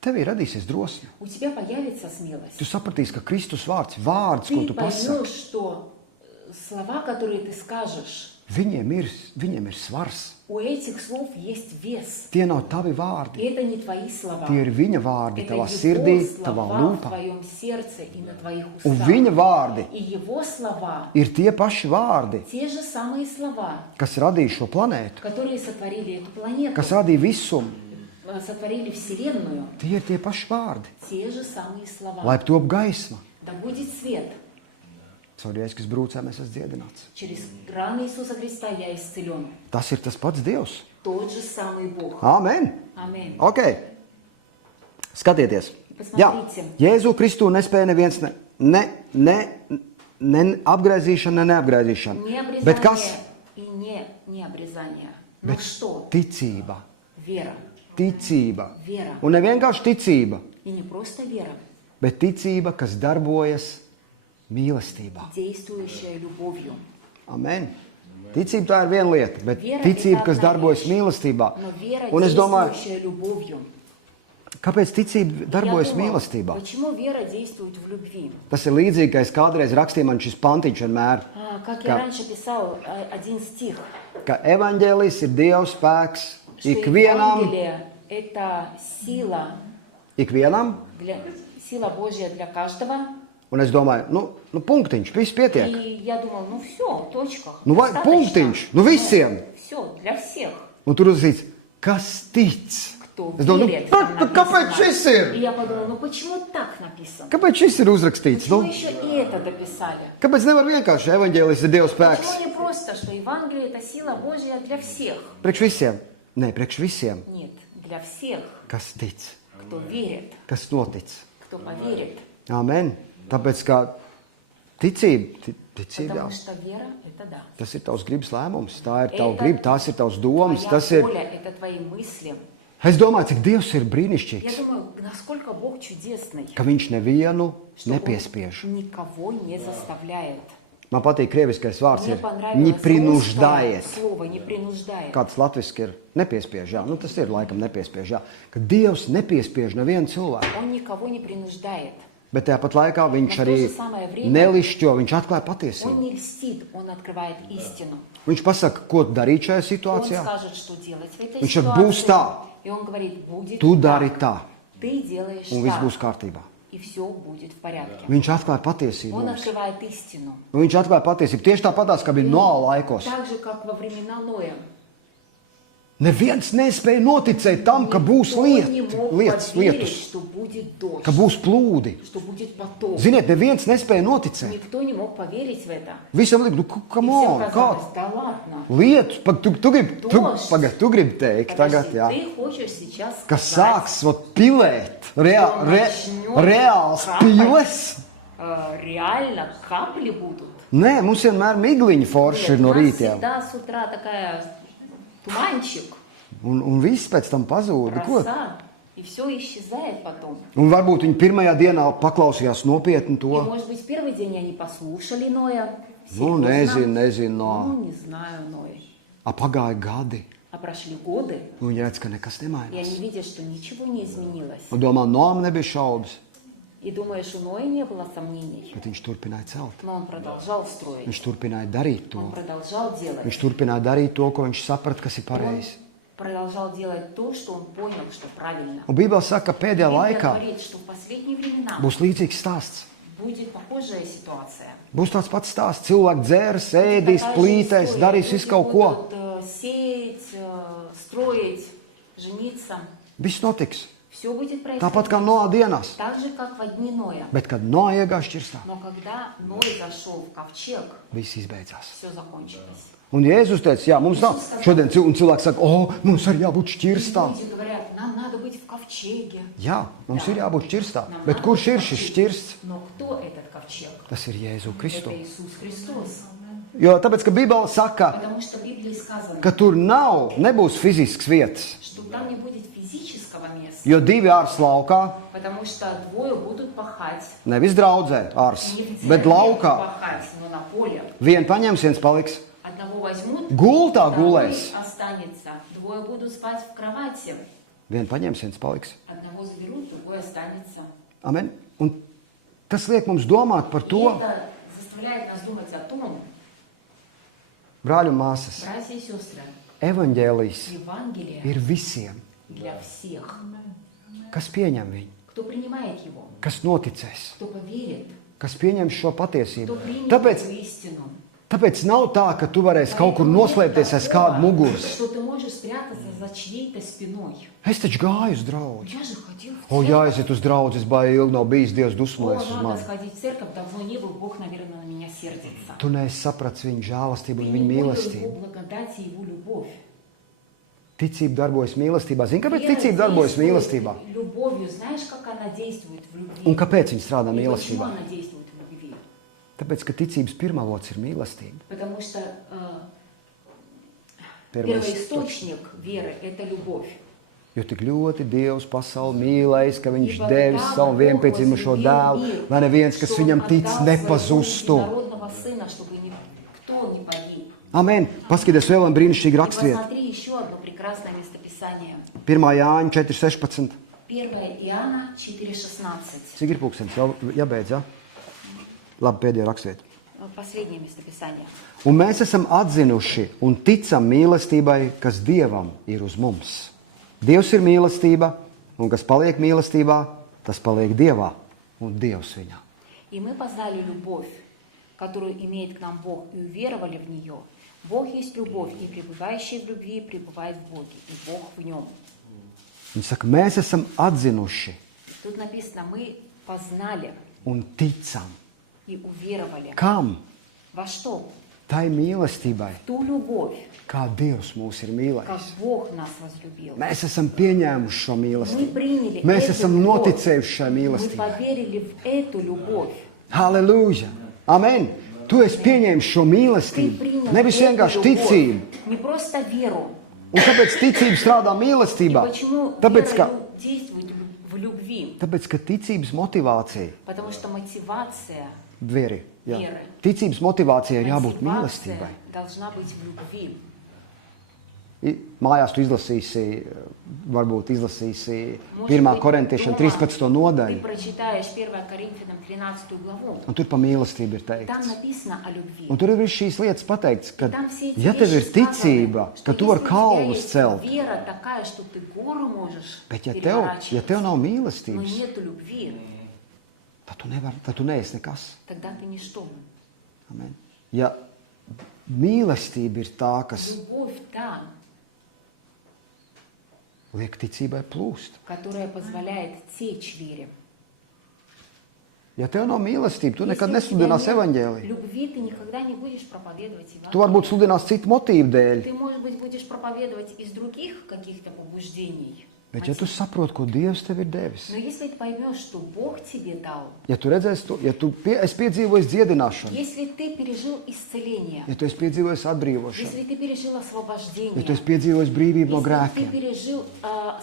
tev ir radīsies drosme. у тебя появится смелость. Tu sapratīsi, ka Kristus vārds, ko Ты tu поймешь, pasaki, что слова, которые ты скажешь, viņiem ir svars. у этих слов есть вес. Tie nav tavi И vārdi, это не твои слова. tie ir viņa vārdi, Это tavā его sirdī, tavā слова в lūpā. твоем сердце и на твоих Un устах. viņa vārdi И его слова, ir tie paši vārdi, те же самые слова, kas radīja šo planētu, которые sotvorили эту планету, kas radīja visumu. сотворили Вселенную. Tie ir tie paši vārdi. Те же самые слова. Lai top gaisma. Да будет свет. Caur Jēzus brūcēm es esmu dziedināts. Через раны Иисуса Христа я исцелен. Tas ir tas pats Dievs. Тот же самый Бог. Āmen. Аминь. Ok. Skatieties. Jā, Jēzu Kristu nespēja neviens ne apgraizīšana, ne neapgraizīšana. Не Bet kas? обрезание и не обрезание. Но что? Ticība. Вера. Ticība. Вера. Un ne vienkārši ticība, И не просто вера, bet ticība, kas darbojas mīlestībā. действующая любовью. Amen. Ticība tā ir viena lieta, bet Вера ticība, это kas одна darbojas вещь, mīlestībā. но вера, Un es domāju, действующая любовью. kāpēc ticība Я darbojas думал, mīlestībā? почему вера действует в любви? Tas ir līdzīgi, ka es kādreiz rakstīju man šis pantiņš vienmēr, Как я раньше писал один стих, ka evaņģēlijs ir Dieva spēks что ikvienam, Евангелие – это сила, сила Божья для каждого. un es domāju, nu punktiņš, viss pietiek. И я думал, ну все, точка. Nu vai punktiņš, nu visiem. Все, для всех. Un tur uzzīts, kas tic. Кто Es domāju, верит, там nu kāpēc написано. šis ir? И я подумала, ну почему так написано? Kāpēc šis ir uzrakstīts? Почему Nu, еще и это дописали? kāpēc nevar vienkārši evaņģēlijs ir Dieva spēks? Почему не просто, что Евангелие – это сила Божья для всех? Priekš visiem? Nē, priekš visiem, Нет, для всех, kas tic, кто верит, kas notic. кто поверит. Amen. Tāpēc, kā ticība, jā. Потому что вера – это да. Tas ir tavs gribas lēmums, tā ir tava griba, tās ir tavs domas, tas Твоя ir... воля – это твои мысли. Es domāju, cik Dievs ir Я brīnišķīgs, думаю, насколько Бог чудесный, ka viņš nevienu что Он nepiespiež. никого не заставляет. Man patīk krieviskais vārds Мне ir понравилось непринуждает. слово «не принуждает». Kāds latviski ir nepiespiež, jā. Nu, tas ir laikam nepiespiež, jā. Ka Dievs nepiespiež nevienu cilvēku. Он никого не принуждает. Bet tāpat laikā viņš Bet arī to samajā brīdī nelišķo, viņš atklāja Он patiesību. не льстит, он открывает истину. Viņš pasaka, ko darīt šajā Он situācijā. скажет, что делать в этой Viņš saka, būs tā, И он говорит, будет tu так. dari tā, Ты делаешь un viss так, būs kārtībā. и все будет в порядке. Viņš atklāja patiesību Он mums. открывает истину. Un viņš atklāja patiesību tieši tāpatās, kā bija Noā laikos. Так же, как во времена Ноя. Neviens nespēja noticēt tam, ka būs Никто не мог lietus, поверить, что будет дождь, ka būs plūdi. что будет потоп. Ziniet, neviens nespēja noticēt. Никто не мог поверить в это. Visam liekas, nu, И come всем on, kā казалось, да ладно. lietus, Dождь. tu gribi teikt tagad, Подожди, jā, ты хочешь сейчас ka сказать, sāks vot pilēt, reāls piles. реально капли будут? Nē, mums vienmēr migliņi forši ir no У нас rītiem. всегда с утра такая туманчик, Un viss pēc tam pazūda. Ko? роса, и все исчезает потом. Un varbūt viņi pirmajā dienā paklausījās nopietni И, to. может быть, в первый день они послушали Ноя. Nu, nezinu, Ну, не знаю, Ноя. Pagāja gadi. А прошли годы, Un viņi redz, ka nekas и nemainās. они видят, что ничего не изменилось. Un domā, Noam nebija šaubas, И думаешь, у Ноя не было сомнений. bet viņš turpināja celt. Но он продолжал строить. Viņš turpināja darīt to. Он продолжал делать. Viņš turpināja darīt to, ko viņš saprata, kas ir Он pareizi. продолжал делать то, что он понял, что правильно. Un Bībele saka, ka pēdējā Библия laikā говорит, что в последние времена būs līdzīgs stāsts. будет похожая ситуация. Būs tāds pats stāsts. Cilvēki dzērs, ēdīs, Такая же plītēs, история. darīs Люди visu kaut ko. будут, сеять, строить, жениться. Viss notiks. Все будет Tāpat kā происходить Noā dienās. так же, как в дни Ноя. Bet, kad Noā iegāja šķirstā, Но когда Ной зашел в ковчег, viss izbeidzās. все закончилось. Un Jēzus teica, jā, mums nav. Šodien cilvēki saka, mums arī jābūt И šķirstā. люди говорят, нам надо быть в ковчеге. Jā, mums ir jābūt šķirstā. Нам Bet надо kurš ir быть в šis ковчеге. šķirsts? Но кто этот ковчег? Tas ir Jēzu Kristu. Это Иисус Христос. Jo tāpēc, ka Bībele saka, Потому что в Библии сказано, ka tur nebūs fizisks vietas. что там не будет физического места. Jo divi ārs laukā, Потому что двое будут пахать. nevis draudzē ārs, Не в bet церкви laukā. пахать, но на поле. Vienu paņems, viens paliks. Одного возьмут, Gultā второй gulēs. останется. Двое будут спать в кровати. Vienu paņems, viens paliks. Одного заберут, другой останется. Amen. Un tas liek mums domāt par И to, это заставляет нас думать о том, brāļi un māsas, братья и сестры, evaņģēlijs Евангелие ir visiem, для всех. kas pieņem viņu, Кто принимает его, kas noticēs, кто поверит, kas pieņem šo patiesību. кто примет Tāpēc, эту истину. tāpēc nav tā, ka tu varēsi kaut kur noslēpties aiz kāda muguras. Что ты можешь спрятаться за чьей-то спиной. Es taču gāju uz draugu. Я же ходил в O, церковь. jāiziet uz draugu, es baigi ilgi nav bijis, Dievs О, dusmojas uz надо mani. сходить в церковь, давно не был, Бог, наверное, на меня сердится. Tu neesi sapratis viņa žēlastību Ты un не viņa понял mīlestību. его благодать и его любовь. Ticība darbojas mīlestībā. Zini, kāpēc Вера ticība darbojas действует mīlestībā? любовью. Знаешь, как она действует в любви? Un kāpēc viņa strādā И почему mīlestībā? она действует в любви? Tāpēc, ka ticības pirmavots ir mīlestība. Потому что Pirmais, первоисточник веры – это любовь. jo tik ļoti Dievs pasauli mīlējis, ka viņš Ибо devis так savu Бог vienpiedzimušo возлюбил dēlu, мир, lai neviens, kas что viņam Он tic, отдал nepazustu. своего единородного Сына, чтобы никто не погиб. Amen. Paskaties vēl vienu brīnišķīgu И rakstvietu. посмотри еще одно прекрасное местописание. 1. Jāņa 4.16. 1 Иоанна 4,16. Cik ir pulkstenis? Jau jābeidz, jā? Labi, pēdējā rakstvieta. Последнее местописание. Un mēs esam atzinuši un ticam mīlestībai, kas Dievam ir uz mums. Dievs ir mīlestība, un kas paliek mīlestībā, tas paliek Dievā, un Dievs viņā. И мы познали любовь, которую имеет к нам Бог, и уверовали в нее. Бог есть любовь, и пребывающий в любви пребывает в Боге, и Бог в нем. Viņš saka, mēs esam atzinuši Тут написано, мы познали un ticam. и уверовали. Kam? Во что? Tai mīlestībai, Ту любовь, kā Dievs mūs ir как mīlējis. Бог нас возлюбил. Mēs esam pieņēmuši šo Мы mīlestību. приняли Mēs эту esam любовь. noticējuši šai Мы mīlestībai. поверили в эту любовь. Halleluja! Amen! Tu esi pieņēmis šo Ты mīlestību, принял nevis эту vienkārši любовь. ticību. Не просто веру. Un kāpēc ticība strādā И mīlestībā? почему Tāpēc, ka, вера действует в любви? tāpēc, ka ticības motivācija, Потому что мотивация vieri, jā, Viera. ticības motivācija ir jābūt Мотивация mīlestībai. должна быть в любви. Mājās tu izlasīsi, varbūt izlasīsi Может 1. быть, korintiešiem дома 13. Ты nodaļu, прочитаешь 1 Коринфянам 13 главу. un tur pa mīlestību ir Там teikts. написано о любви. Un tur ir viss šīs lietas pateikts, ka, Там все эти ja tev ir вещи сказаны, ticība, что ka tu если vari у тебя kalnus есть celt, вера такая, что ты гору можешь bet ja переворачивать, tev nav но mīlestības, нету любви, tad tu neesi nekas. тогда ты ничто. Amen. Ja mīlestība ir tā, kas Любовь та, liek ticībai plūst. которая позволяет течь вере. Ja tev nav mīlestība, tu Если nekad у тебя nesludinās нет evaņģēliju. любви, ты никогда не будешь проповедовать Tu varbūt Евангелие. sludinās citu motīvu dēļ, Ты, может быть, будешь проповедовать из других каких-то побуждений. bet ja tu saproti, ko Dievs tev ir devis, Но если ты pоймешь, что Бог тебе дал, ja tu redzēsi to, ja tu esi piedzīvojis dziedināšanu, если ты пережил исцеление, ja tu esi piedzīvojis atbrīvošanu, если ты пережил освобождение, ja tu esi piedzīvojis brīvību no если ты grēkiem, пережил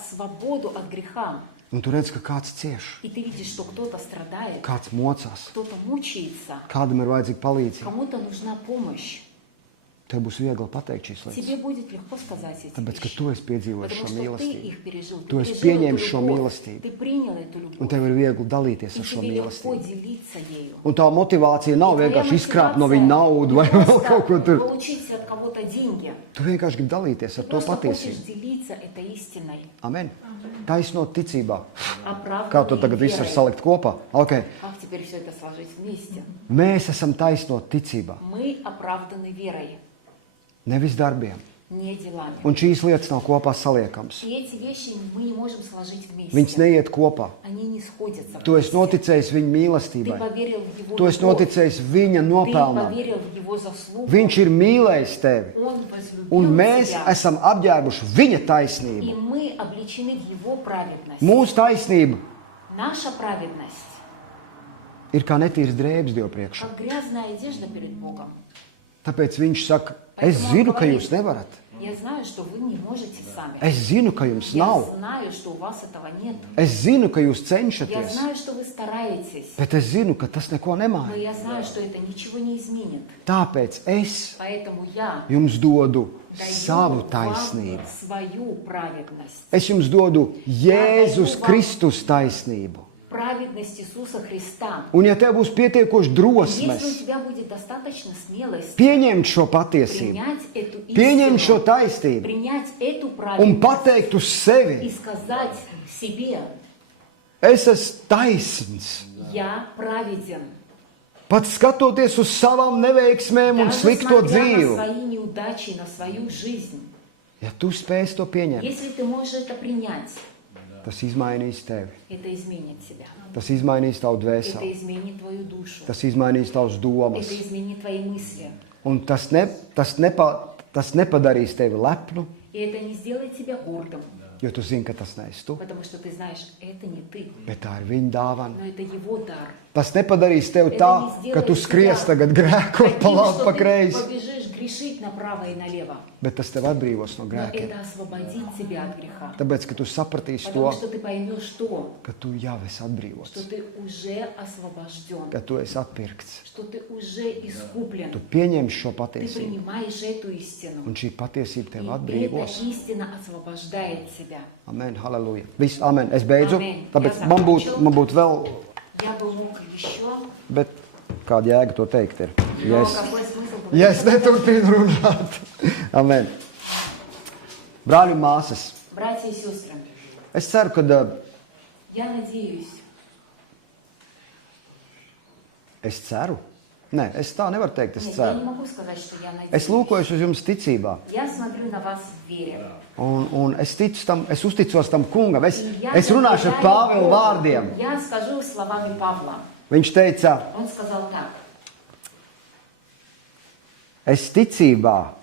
свободу от греха, un tu redzi, ka kāds cieš, и ты видишь, что кто-то страдает, kāds mocās, кто-то мучается, kādam ir vajadzīga palīdzība, кому-то нужна помощь, tev būs viegli pateikt šīs тебе lietas. будет легко сказать эти Tāpēc, ka вещи. tu esi piedzīvojis Потому šo что ты mīlestību, их пережил, Tu ты esi пережил pieņēmis эту šo любовь, mīlestību. ты принял эту un любовь, tev ir viegli dalīties и ar šo тебе легко mīlestību. делиться ею. Un tā motivācija nav Твоя vienkārši izkrāpt no мотивация viņa naudu vai не vēl просто kaut ko tur. получить от кого-то деньги. Tu vienkārši gribi dalīties ar Ты to просто хочешь patiesību. делиться этой истиной. Amen. Taisnot ticībā. Kā to Оправданной tagad viss var верой. salikt kopā? Okay. Как теперь все это сложить вместе? Mēs esam taisnot ticībā, Мы оправданы верой, nevis darbiem. не делами. Un šīs lietas nav kopā saliekams. И эти вещи мы не можем сложить Viņas вместе. neiet kopā. Они не сходятся Tu esi вместе. noticējis viņa Ты mīlestībai. поверил в его Tu esi любовь. noticējis viņa Ты nopelnam. поверил в его заслугу. Viņš ir mīlējis tevi. Он Un возлюбил mēs тебя. esam apģērbuši viņa И taisnību. мы облечены в его праведность. Mūsu taisnība Наша праведность, ir kā netīrs drēbes Dievu priekšā. как грязная одежда перед Богом. Tāpēc viņš saka, es zinu, ka jūs nevarat. Я знаю, что вы не можете сами. Es zinu, ka jums Я nav. знаю, что у вас этого нет. Es zinu, ka jūs Я cenšaties. знаю, что вы стараетесь. Bet es zinu, ka tas neko Но nemaina. я знаю, что это ничего не изменит. Tāpēc es Поэтому я jums dodu даю savu вам taisnību. свою праведность. Es jums dodu Jēzus Kristus taisnību. Праведность Иисуса Христа. Un ja tev būs pietiekoši Если у drosmes тебя будет достаточно смелости pieņemt šo patiesību, принять эту pieņemt šo истину, taisnību принять эту un праведность pateikt uz и sevi, сказать себе, es esmu taisns. я праведен. Pat skatoties uz savām neveiksmēm un Даже slikto смотря на dzīvi, свои неудачи, на свою жизнь. ja tu spēsi to pieņemt, Если ты можешь это принять, tas izmainīs tevi. это изменит тебя. Tas izmainīs tavu Это dvēseli. изменит твою душу. Tas izmainīs tavas domas. Это изменит твои мысли. Un tas nepadarīs tevi lepnu, И это не сделает тебя гордым, jo tu zini, ka tas neesi tu, потому что ты знаешь, это не ты, bet tā ir viņa dāvana. но это его дар. Tas nepadarīs tevi tā, ka tu skries tagad grēkot pa Таким, labi, что pa ты kreisi, побежишь грешить направо и налево. bet tas tevi atbrīvos no Но grēkiem. это освободит тебя от греха. Tāpēc, ka tu sapratīsi Потому to, что ты поймешь то, ka tu jau esi atbrīvots, что ты уже освобожден, ka tu esi atpirkts. что ты уже искуплен. Tu pieņemsi šo Ты patiesību, принимаешь эту истину. un šī patiesība И tevi эта atbrīvos. истина освобождает тебя. Amen, halleluja. Viss, amen. Es beidzu, Amen. tāpēc Jā, man закончил. būtu vēl, Я бы мог еще, bet kāda jēga to teikt ir? но Ja es, какой смысл ja es neturpinu runāt. Amen. Brāļi un māsas, Братья и сестры, es ceru, ka я надеюсь, es ceru. Nē, es tā nevaru teikt, es нет, я не ceru. могу сказать, что я Es надеюсь. lūkojos uz jums ticībā. Я смотрю на вас в вере. Un es ticu tam, es uzticos tam kungam. Es И я runāšu ar доверяю Pāvilu Богу. vārdiem. Я скажу словами Павла. Viņš teica, Он сказал так. es ticībā,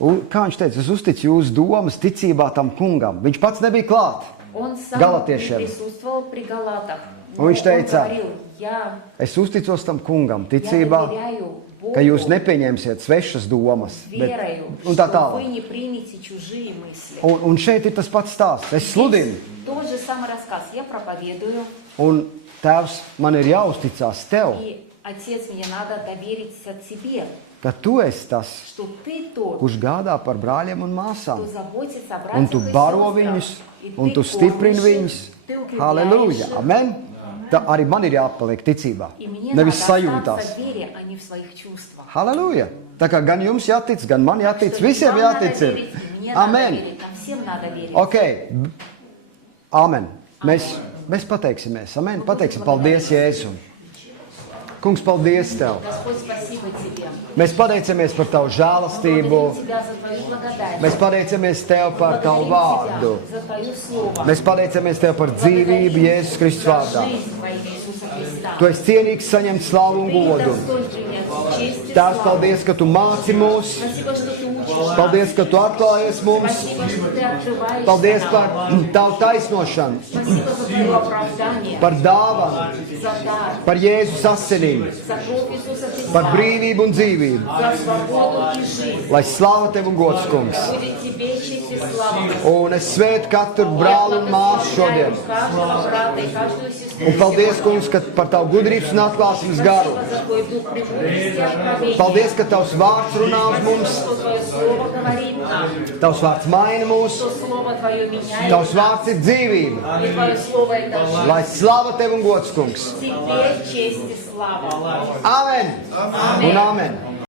kā viņš teica, es uzticu jūsu domas ticībā tam kungam. Viņš pats nebija klāt. Он сам Галатиešiem. не присутствовал при Галатах. Un Но viņš teica, он говорил, я Es uzticos tam kungam ticībā, доверяю Богу, ka jūs nepieņemsiet svešas domas. верою, Un tā что вы tālāk. не примете чужие мысли. Un šeit ir tas pats stāsts. Es sludinu. Тот же самый рассказ. Я проповедую, Un tēvs, man ir jāuzticās tev, и Отец, мне надо довериться тебе, ka tu esi tas, что ты тот, kurš gādā par brāļiem un кто māsām. заботится о Un братьях tu и baro сестрах. viņus, И un ты tu stiprini кормишь viņus. их, ты укрепляешь Halleluja! их. Amen! Tā arī man ir jāpaliek ticībā. И мне Nevis надо sajūtās. остаться в вере, а не в своих чувствах. Halleluja! Tā kā gan jums jātic, gan man jātic, Что visiem вам надо jātic ir. верить, и мне надо Amen! верить, нам всем надо верить. Ok, amen. Mēs pateiksimies. Amen. Pateiksim paldies Jēzum. Kungs, paldies Tev. Господь, спасибо Тебе. Mēs pateicamies par Tavu žēlastību. Благодарим Тебя за Твою благодать. Mēs pateicamies Tev par Tavu vārdu. Благодарим Тебя за Твое Слово. Mēs pateicamies Tev par dzīvību Jēzus Kristus За vārdā. жизнь во имя Иисуса Христа. Tu esi cienīgs saņemt slavu un Ты godu. достоин принять честь и Tēvs, славу. paldies, ka Tu māci mūs. Спасибо, что Ты учишь нас. Paldies, ka Tu atklājies mums. Спасибо, что Ты открываешься Paldies нам. par Tavu taisnošanu, Спасибо за Твое оправдание, par dāvanu, за дар, par Jēzus asinīm, за кровь Иисуса Христа, par brīvību un dzīvību. за свободу и жизнь. Lai slāva Tev un gods, kungs. Будет Тебе честь и слава. Un es svētu katru brāli un māsu šodien. Каждого брата и каждую сестру. Un paldies, kungs, ka par Tavu gudrības un atklāsmes garu. Спасибо за Твой дух премудрости и откровения. Paldies, ka Tavs vārds runā uz mums, Что Твое Слово говорит нам, Tavs vārds maina mūs, что Слово Твое меняет Tavs нас, vārds ir dzīvība. и Твое Слово это жизнь. Lai slāva Tev un gods, kungs. Тебе честь и слава. Amen! Un amen!